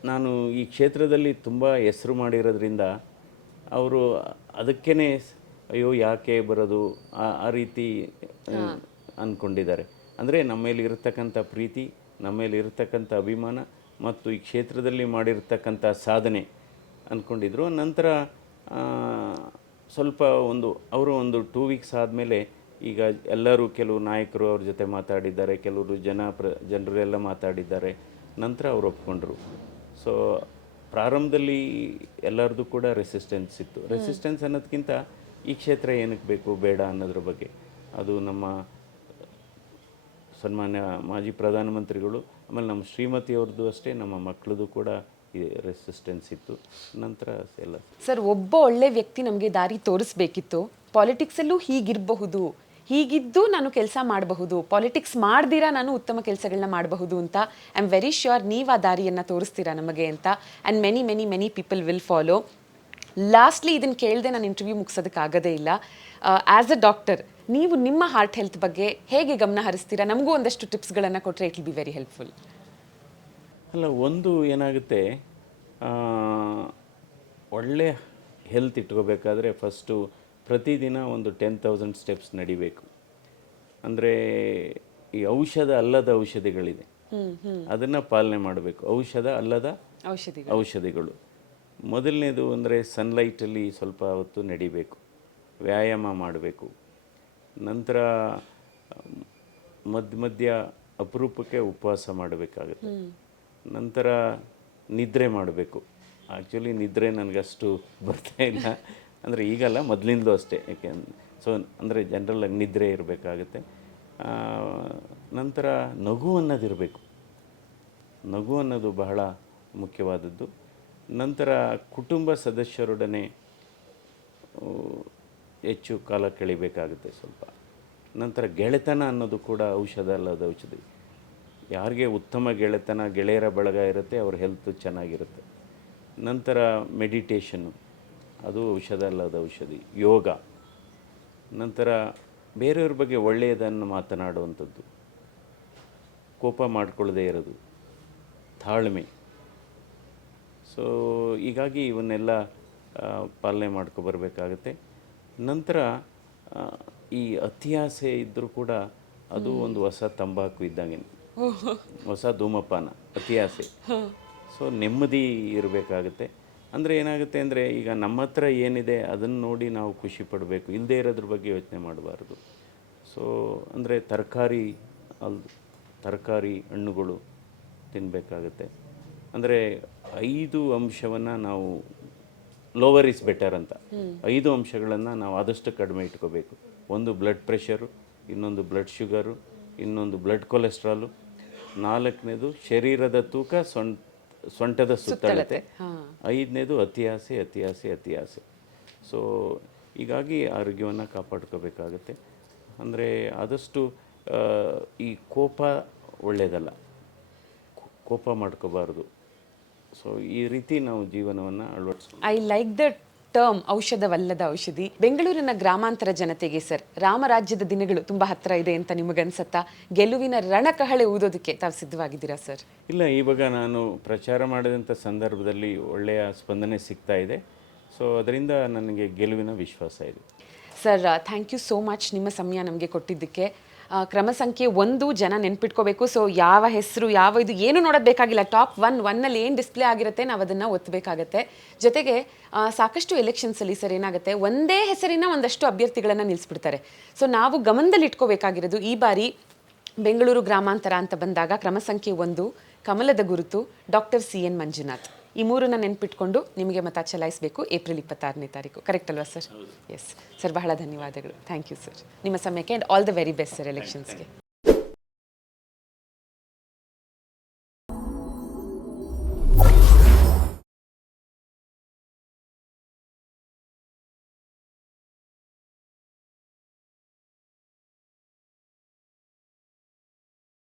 ನಾನು ಈ ಕ್ಷೇತ್ರದಲ್ಲಿ ತುಂಬ ಹೆಸರು ಮಾಡಿರೋದ್ರಿಂದ ಅವರು ಅದಕ್ಕೇ ಅಯ್ಯೋ ಯಾಕೆ ಬರೋದು ಆ ರೀತಿ ಅಂದ್ಕೊಂಡಿದ್ದಾರೆ. ಅಂದರೆ ನಮ್ಮ ಮೇಲೆ ಇರತಕ್ಕಂಥ ಪ್ರೀತಿ, ನಮ್ಮ ಮೇಲೆ ಇರತಕ್ಕಂಥ ಅಭಿಮಾನ ಮತ್ತು ಈ ಕ್ಷೇತ್ರದಲ್ಲಿ ಮಾಡಿರ್ತಕ್ಕಂಥ ಸಾಧನೆ ಅಂದ್ಕೊಂಡಿದ್ರು. ನಂತರ ಸ್ವಲ್ಪ ಅವರು ಒಂದು 2 ವೀಕ್ಸ್ ಆದಮೇಲೆ ಈಗ ಎಲ್ಲರೂ, ಕೆಲವು ನಾಯಕರು ಅವ್ರ ಜೊತೆ ಮಾತಾಡಿದ್ದಾರೆ, ಕೆಲವರು ಜನರೆಲ್ಲ ಮಾತಾಡಿದ್ದಾರೆ. ನಂತರ ಅವ್ರು ಒಪ್ಕೊಂಡ್ರು. ಸೊ ಪ್ರಾರಂಭದಲ್ಲಿ ಎಲ್ಲರದ್ದು ಕೂಡ ರೆಸಿಸ್ಟೆನ್ಸ್ ಇತ್ತು. ರೆಸಿಸ್ಟೆನ್ಸ್ ಅನ್ನೋದಕ್ಕಿಂತ ಈ ಕ್ಷೇತ್ರ ಏನಕ್ಕೆ ಬೇಕು ಬೇಡ ಅನ್ನೋದ್ರ ಬಗ್ಗೆ. ಅದು ನಮ್ಮ ಸನ್ಮಾನ್ಯ ಮಾಜಿ ಪ್ರಧಾನಮಂತ್ರಿಗಳು, ಆಮೇಲೆ ನಮ್ಮ ಶ್ರೀಮತಿಯವ್ರದ್ದು ಅಷ್ಟೇ, ನಮ್ಮ ಮಕ್ಕಳದು ಕೂಡ ರೆಸಿಸ್ಟೆನ್ಸ್ ಇತ್ತು. ನಂತರ ಎಲ್ಲ ಸರ್, ಒಬ್ಬ ಒಳ್ಳೆ ವ್ಯಕ್ತಿ ನಮಗೆ ದಾರಿ ತೋರಿಸ್ಬೇಕಿತ್ತು. ಪಾಲಿಟಿಕ್ಸಲ್ಲೂ ಹೀಗಿರಬಹುದು, ಹೀಗಿದ್ದು ನಾನು ಕೆಲಸ ಮಾಡಬಹುದು, ಪಾಲಿಟಿಕ್ಸ್ ಮಾಡ್ದಿರಾ ನಾನು ಉತ್ತಮ ಕೆಲಸಗಳನ್ನ ಮಾಡಬಹುದು ಅಂತ. ಐ ಆಮ್ ವೆರಿ ಶ್ಯೂರ್ ನೀವು ಆ ದಾರಿಯನ್ನು ತೋರಿಸ್ತೀರಾ ನಮಗೆ ಅಂತ. And many many many people will follow. Lastly ಇದನ್ನು ಕೇಳದೆ ನಾನು ಇಂಟರ್ವ್ಯೂ ಮುಗಿಸೋದಕ್ಕಾಗೋದೇ ಇಲ್ಲ. ಆ್ಯಸ್ ಅ ಡಾಕ್ಟರ್, ನೀವು ನಿಮ್ಮ ಹಾರ್ಟ್ ಹೆಲ್ತ್ ಬಗ್ಗೆ ಹೇಗೆ ಗಮನ ಹರಿಸ್ತೀರಾ? ನಮಗೂ ಒಂದಷ್ಟು ಟಿಪ್ಸ್ಗಳನ್ನು ಕೊಟ್ಟರೆ it will be very helpful. ಅಲ್ಲ, ಒಂದು ಏನಾಗುತ್ತೆ, ಒಳ್ಳೆ ಹೆಲ್ತ್ ಇಟ್ಕೋಬೇಕಾದ್ರೆ ಫಸ್ಟು ಪ್ರತಿದಿನ ಒಂದು 10,000 ಸ್ಟೆಪ್ಸ್ ನಡಿಬೇಕು. ಅಂದರೆ ಈ ಅಲ್ಲದ ಔಷಧಿಗಳಿದೆ, ಅದನ್ನು ಪಾಲನೆ ಮಾಡಬೇಕು. ಅಲ್ಲದ ಔಷಧಿಗಳು. ಮೊದಲನೇದು ಅಂದರೆ ಸನ್ಲೈಟಲ್ಲಿ ಸ್ವಲ್ಪ ಹೊತ್ತು ನಡಿಬೇಕು, ವ್ಯಾಯಾಮ ಮಾಡಬೇಕು. ನಂತರ ಮಧ್ಯ ಅಪರೂಪಕ್ಕೆ ಉಪವಾಸ ಮಾಡಬೇಕಾಗುತ್ತೆ. ನಂತರ ನಿದ್ರೆ ಮಾಡಬೇಕು. ಆ್ಯಕ್ಚುಲಿ ನಿದ್ರೆ ನನಗಷ್ಟು ಬರ್ತಾ ಇಲ್ಲ, ಅಂದರೆ ಈಗಲ್ಲ, ಮೊದಲಿಂದಲೂ ಅಷ್ಟೇ. ಅಂದರೆ ಜನರಲ್ಲಾಗಿ ನಿದ್ರೆ ಇರಬೇಕಾಗುತ್ತೆ. ನಂತರ ನಗು ಅನ್ನೋದಿರಬೇಕು. ನಗು ಅನ್ನೋದು ಬಹಳ ಮುಖ್ಯವಾದದ್ದು. ನಂತರ ಕುಟುಂಬ ಸದಸ್ಯರೊಡನೆ ಹೆಚ್ಚು ಕಾಲ ಕಳಿಬೇಕಾಗುತ್ತೆ ಸ್ವಲ್ಪ. ನಂತರ ಗೆಳೆತನ ಅನ್ನೋದು ಕೂಡ ಅಲ್ಲದ ಔಷಧಿ. ಯಾರಿಗೆ ಉತ್ತಮ ಗೆಳೆಯರ ಬಳಗ ಇರುತ್ತೆ, ಅವ್ರ ಹೆಲ್ತ್ ಚೆನ್ನಾಗಿರುತ್ತೆ. ನಂತರ ಮೆಡಿಟೇಷನ್ನು, ಅದು ಅಲ್ಲದ ಔಷಧಿ. ಯೋಗ. ನಂತರ ಬೇರೆಯವ್ರ ಬಗ್ಗೆ ಒಳ್ಳೆಯದನ್ನು ಮಾತನಾಡುವಂಥದ್ದು, ಕೋಪ ಮಾಡಿಕೊಳ್ಳದೆ ಇರೋದು, ತಾಳ್ಮೆ. ಸೊ ಹೀಗಾಗಿ ಇವನ್ನೆಲ್ಲ ಪಾಲನೆ ಮಾಡ್ಕೊಬರ್ಬೇಕಾಗತ್ತೆ. ನಂತರ ಈ ಅತಿಯಾಸೆ ಇದ್ದರೂ ಕೂಡ ಅದು ಒಂದು ಹೊಸ ತಂಬಾಕು ಇದ್ದಂಗೆ, ಹೊಸ ಧೂಮಪಾನ, ಅತಿಯಾಸೆ. ಸೊ ನೆಮ್ಮದಿ ಇರಬೇಕಾಗುತ್ತೆ. ಅಂದರೆ ಏನಾಗುತ್ತೆ ಅಂದರೆ, ಈಗ ನಮ್ಮ ಹತ್ರ ಏನಿದೆ ಅದನ್ನು ನೋಡಿ ನಾವು ಖುಷಿ ಪಡಬೇಕು, ಇಲ್ಲದೇ ಇರೋದ್ರ ಬಗ್ಗೆ ಯೋಚನೆ ಮಾಡಬಾರ್ದು. ಸೊ ಅಂದರೆ ತರಕಾರಿ ಹಣ್ಣುಗಳು ತಿನ್ನಬೇಕಾಗುತ್ತೆ. ಅಂದರೆ 5 ಅಂಶವನ್ನು ನಾವು, ಲೋವರ್ ಇಸ್ ಬೆಟರ್ ಅಂತ, 5 ಅಂಶಗಳನ್ನು ನಾವು ಆದಷ್ಟು ಕಡಿಮೆ ಇಟ್ಕೋಬೇಕು. ಒಂದು ಬ್ಲಡ್ ಪ್ರೆಷರು, ಇನ್ನೊಂದು ಬ್ಲಡ್ ಶುಗರು, ಇನ್ನೊಂದು ಬ್ಲಡ್ ಕೊಲೆಸ್ಟ್ರಾಲು, 4ನೇದು ಶರೀರದ ತೂಕ, ಸೊಂಟದ ಸುತ್ತಳತೆ, 5ನೇದು ಅತಿಯಾಸೆ. ಸೊ ಹೀಗಾಗಿ ಆರೋಗ್ಯವನ್ನು ಕಾಪಾಡ್ಕೋಬೇಕಾಗತ್ತೆ. ಅಂದರೆ ಆದಷ್ಟು ಈ ಕೋಪ ಒಳ್ಳೆಯದಲ್ಲ, ಕೋಪ ಮಾಡ್ಕೋಬಾರ್ದು. ಸೊ ಈ ರೀತಿ ನಾವು ಜೀವನವನ್ನು ಅಳವಡಿಸ್ಕೊಂಡು, ಐ ಲೈಕ್ ದ ಟರ್ಮ್ ಔಷಧವಲ್ಲದ ಔಷಧಿ. ಬೆಂಗಳೂರಿನ ಗ್ರಾಮಾಂತರ ಜನತೆಗೆ ಸರ್, ರಾಮರಾಜ್ಯದ ದಿನಗಳು ತುಂಬ ಹತ್ತಿರ ಇದೆ ಅಂತ ನಿಮಗನ್ಸತ್ತಾ? ಗೆಲುವಿನ ರಣಕಹಳೆ ಊದೋದಕ್ಕೆ ತಾವು ಸಿದ್ಧವಾಗಿದ್ದೀರಾ ಸರ್? ಇಲ್ಲ, ಇವಾಗ ನಾನು ಪ್ರಚಾರ ಮಾಡಿದಂಥ ಸಂದರ್ಭದಲ್ಲಿ ಒಳ್ಳೆಯ ಸ್ಪಂದನೆ ಸಿಗ್ತಾ ಇದೆ. ಸೊ ಅದರಿಂದ ನನಗೆ ಗೆಲುವಿನ ವಿಶ್ವಾಸ ಇದೆ. Sir, thank you so much ನಿಮ್ಮ ಸಮಯ ನಮಗೆ ಕೊಟ್ಟಿದ್ದಕ್ಕೆ. ಕ್ರಮ ಸಂಖ್ಯೆ 1 ಜನ ನೆನ್ಪಿಟ್ಕೋಬೇಕು. ಸೊ ಯಾವ ಹೆಸರು, ಇದು ಏನು ನೋಡೋದು ಬೇಕಾಗಿಲ್ಲ. ಟಾಪ್ 1ನಲ್ಲಿ ಏನು ಡಿಸ್ಪ್ಲೇ ಆಗಿರುತ್ತೆ ನಾವು ಅದನ್ನು ಒತ್ತಬೇಕಾಗತ್ತೆ. ಜೊತೆಗೆ ಸಾಕಷ್ಟು ಎಲೆಕ್ಷನ್ಸಲ್ಲಿ ಸರ್ ಏನಾಗುತ್ತೆ, ಒಂದೇ ಹೆಸರಿನ ಒಂದಷ್ಟು ಅಭ್ಯರ್ಥಿಗಳನ್ನು ನಿಲ್ಲಿಸ್ಬಿಡ್ತಾರೆ. ಸೊ ನಾವು ಗಮನದಲ್ಲಿ ಇಟ್ಕೋಬೇಕಾಗಿರೋದು, ಈ ಬಾರಿ ಬೆಂಗಳೂರು ಗ್ರಾಮಾಂತರ ಅಂತ ಬಂದಾಗ ಕ್ರಮ ಸಂಖ್ಯೆ 1 ಕಮಲದ ಗುರುತು ಡಾಕ್ಟರ್ CN ಮಂಜುನಾಥ್. ಈ ಮೂರನ್ನ ನೆನ್ಪಿಟ್ಕೊಂಡು ನಿಮಗೆ ಮತ ಚಲಾಯಿಸಬೇಕು ಏಪ್ರಿಲ್ 26ನೇ ತಾರೀಕು. ಕರೆಕ್ಟ್ ಅಲ್ವಾ ಸರ್? ಎಸ್ ಸರ್, ಬಹಳ ಧನ್ಯವಾದಗಳು. ಥ್ಯಾಂಕ್ ಯು ಸರ್ ನಿಮ್ಮ ಸಮಯಕ್ಕೆ and all the very best sir ಎಲೆಕ್ಷನ್ಸ್ಗೆ.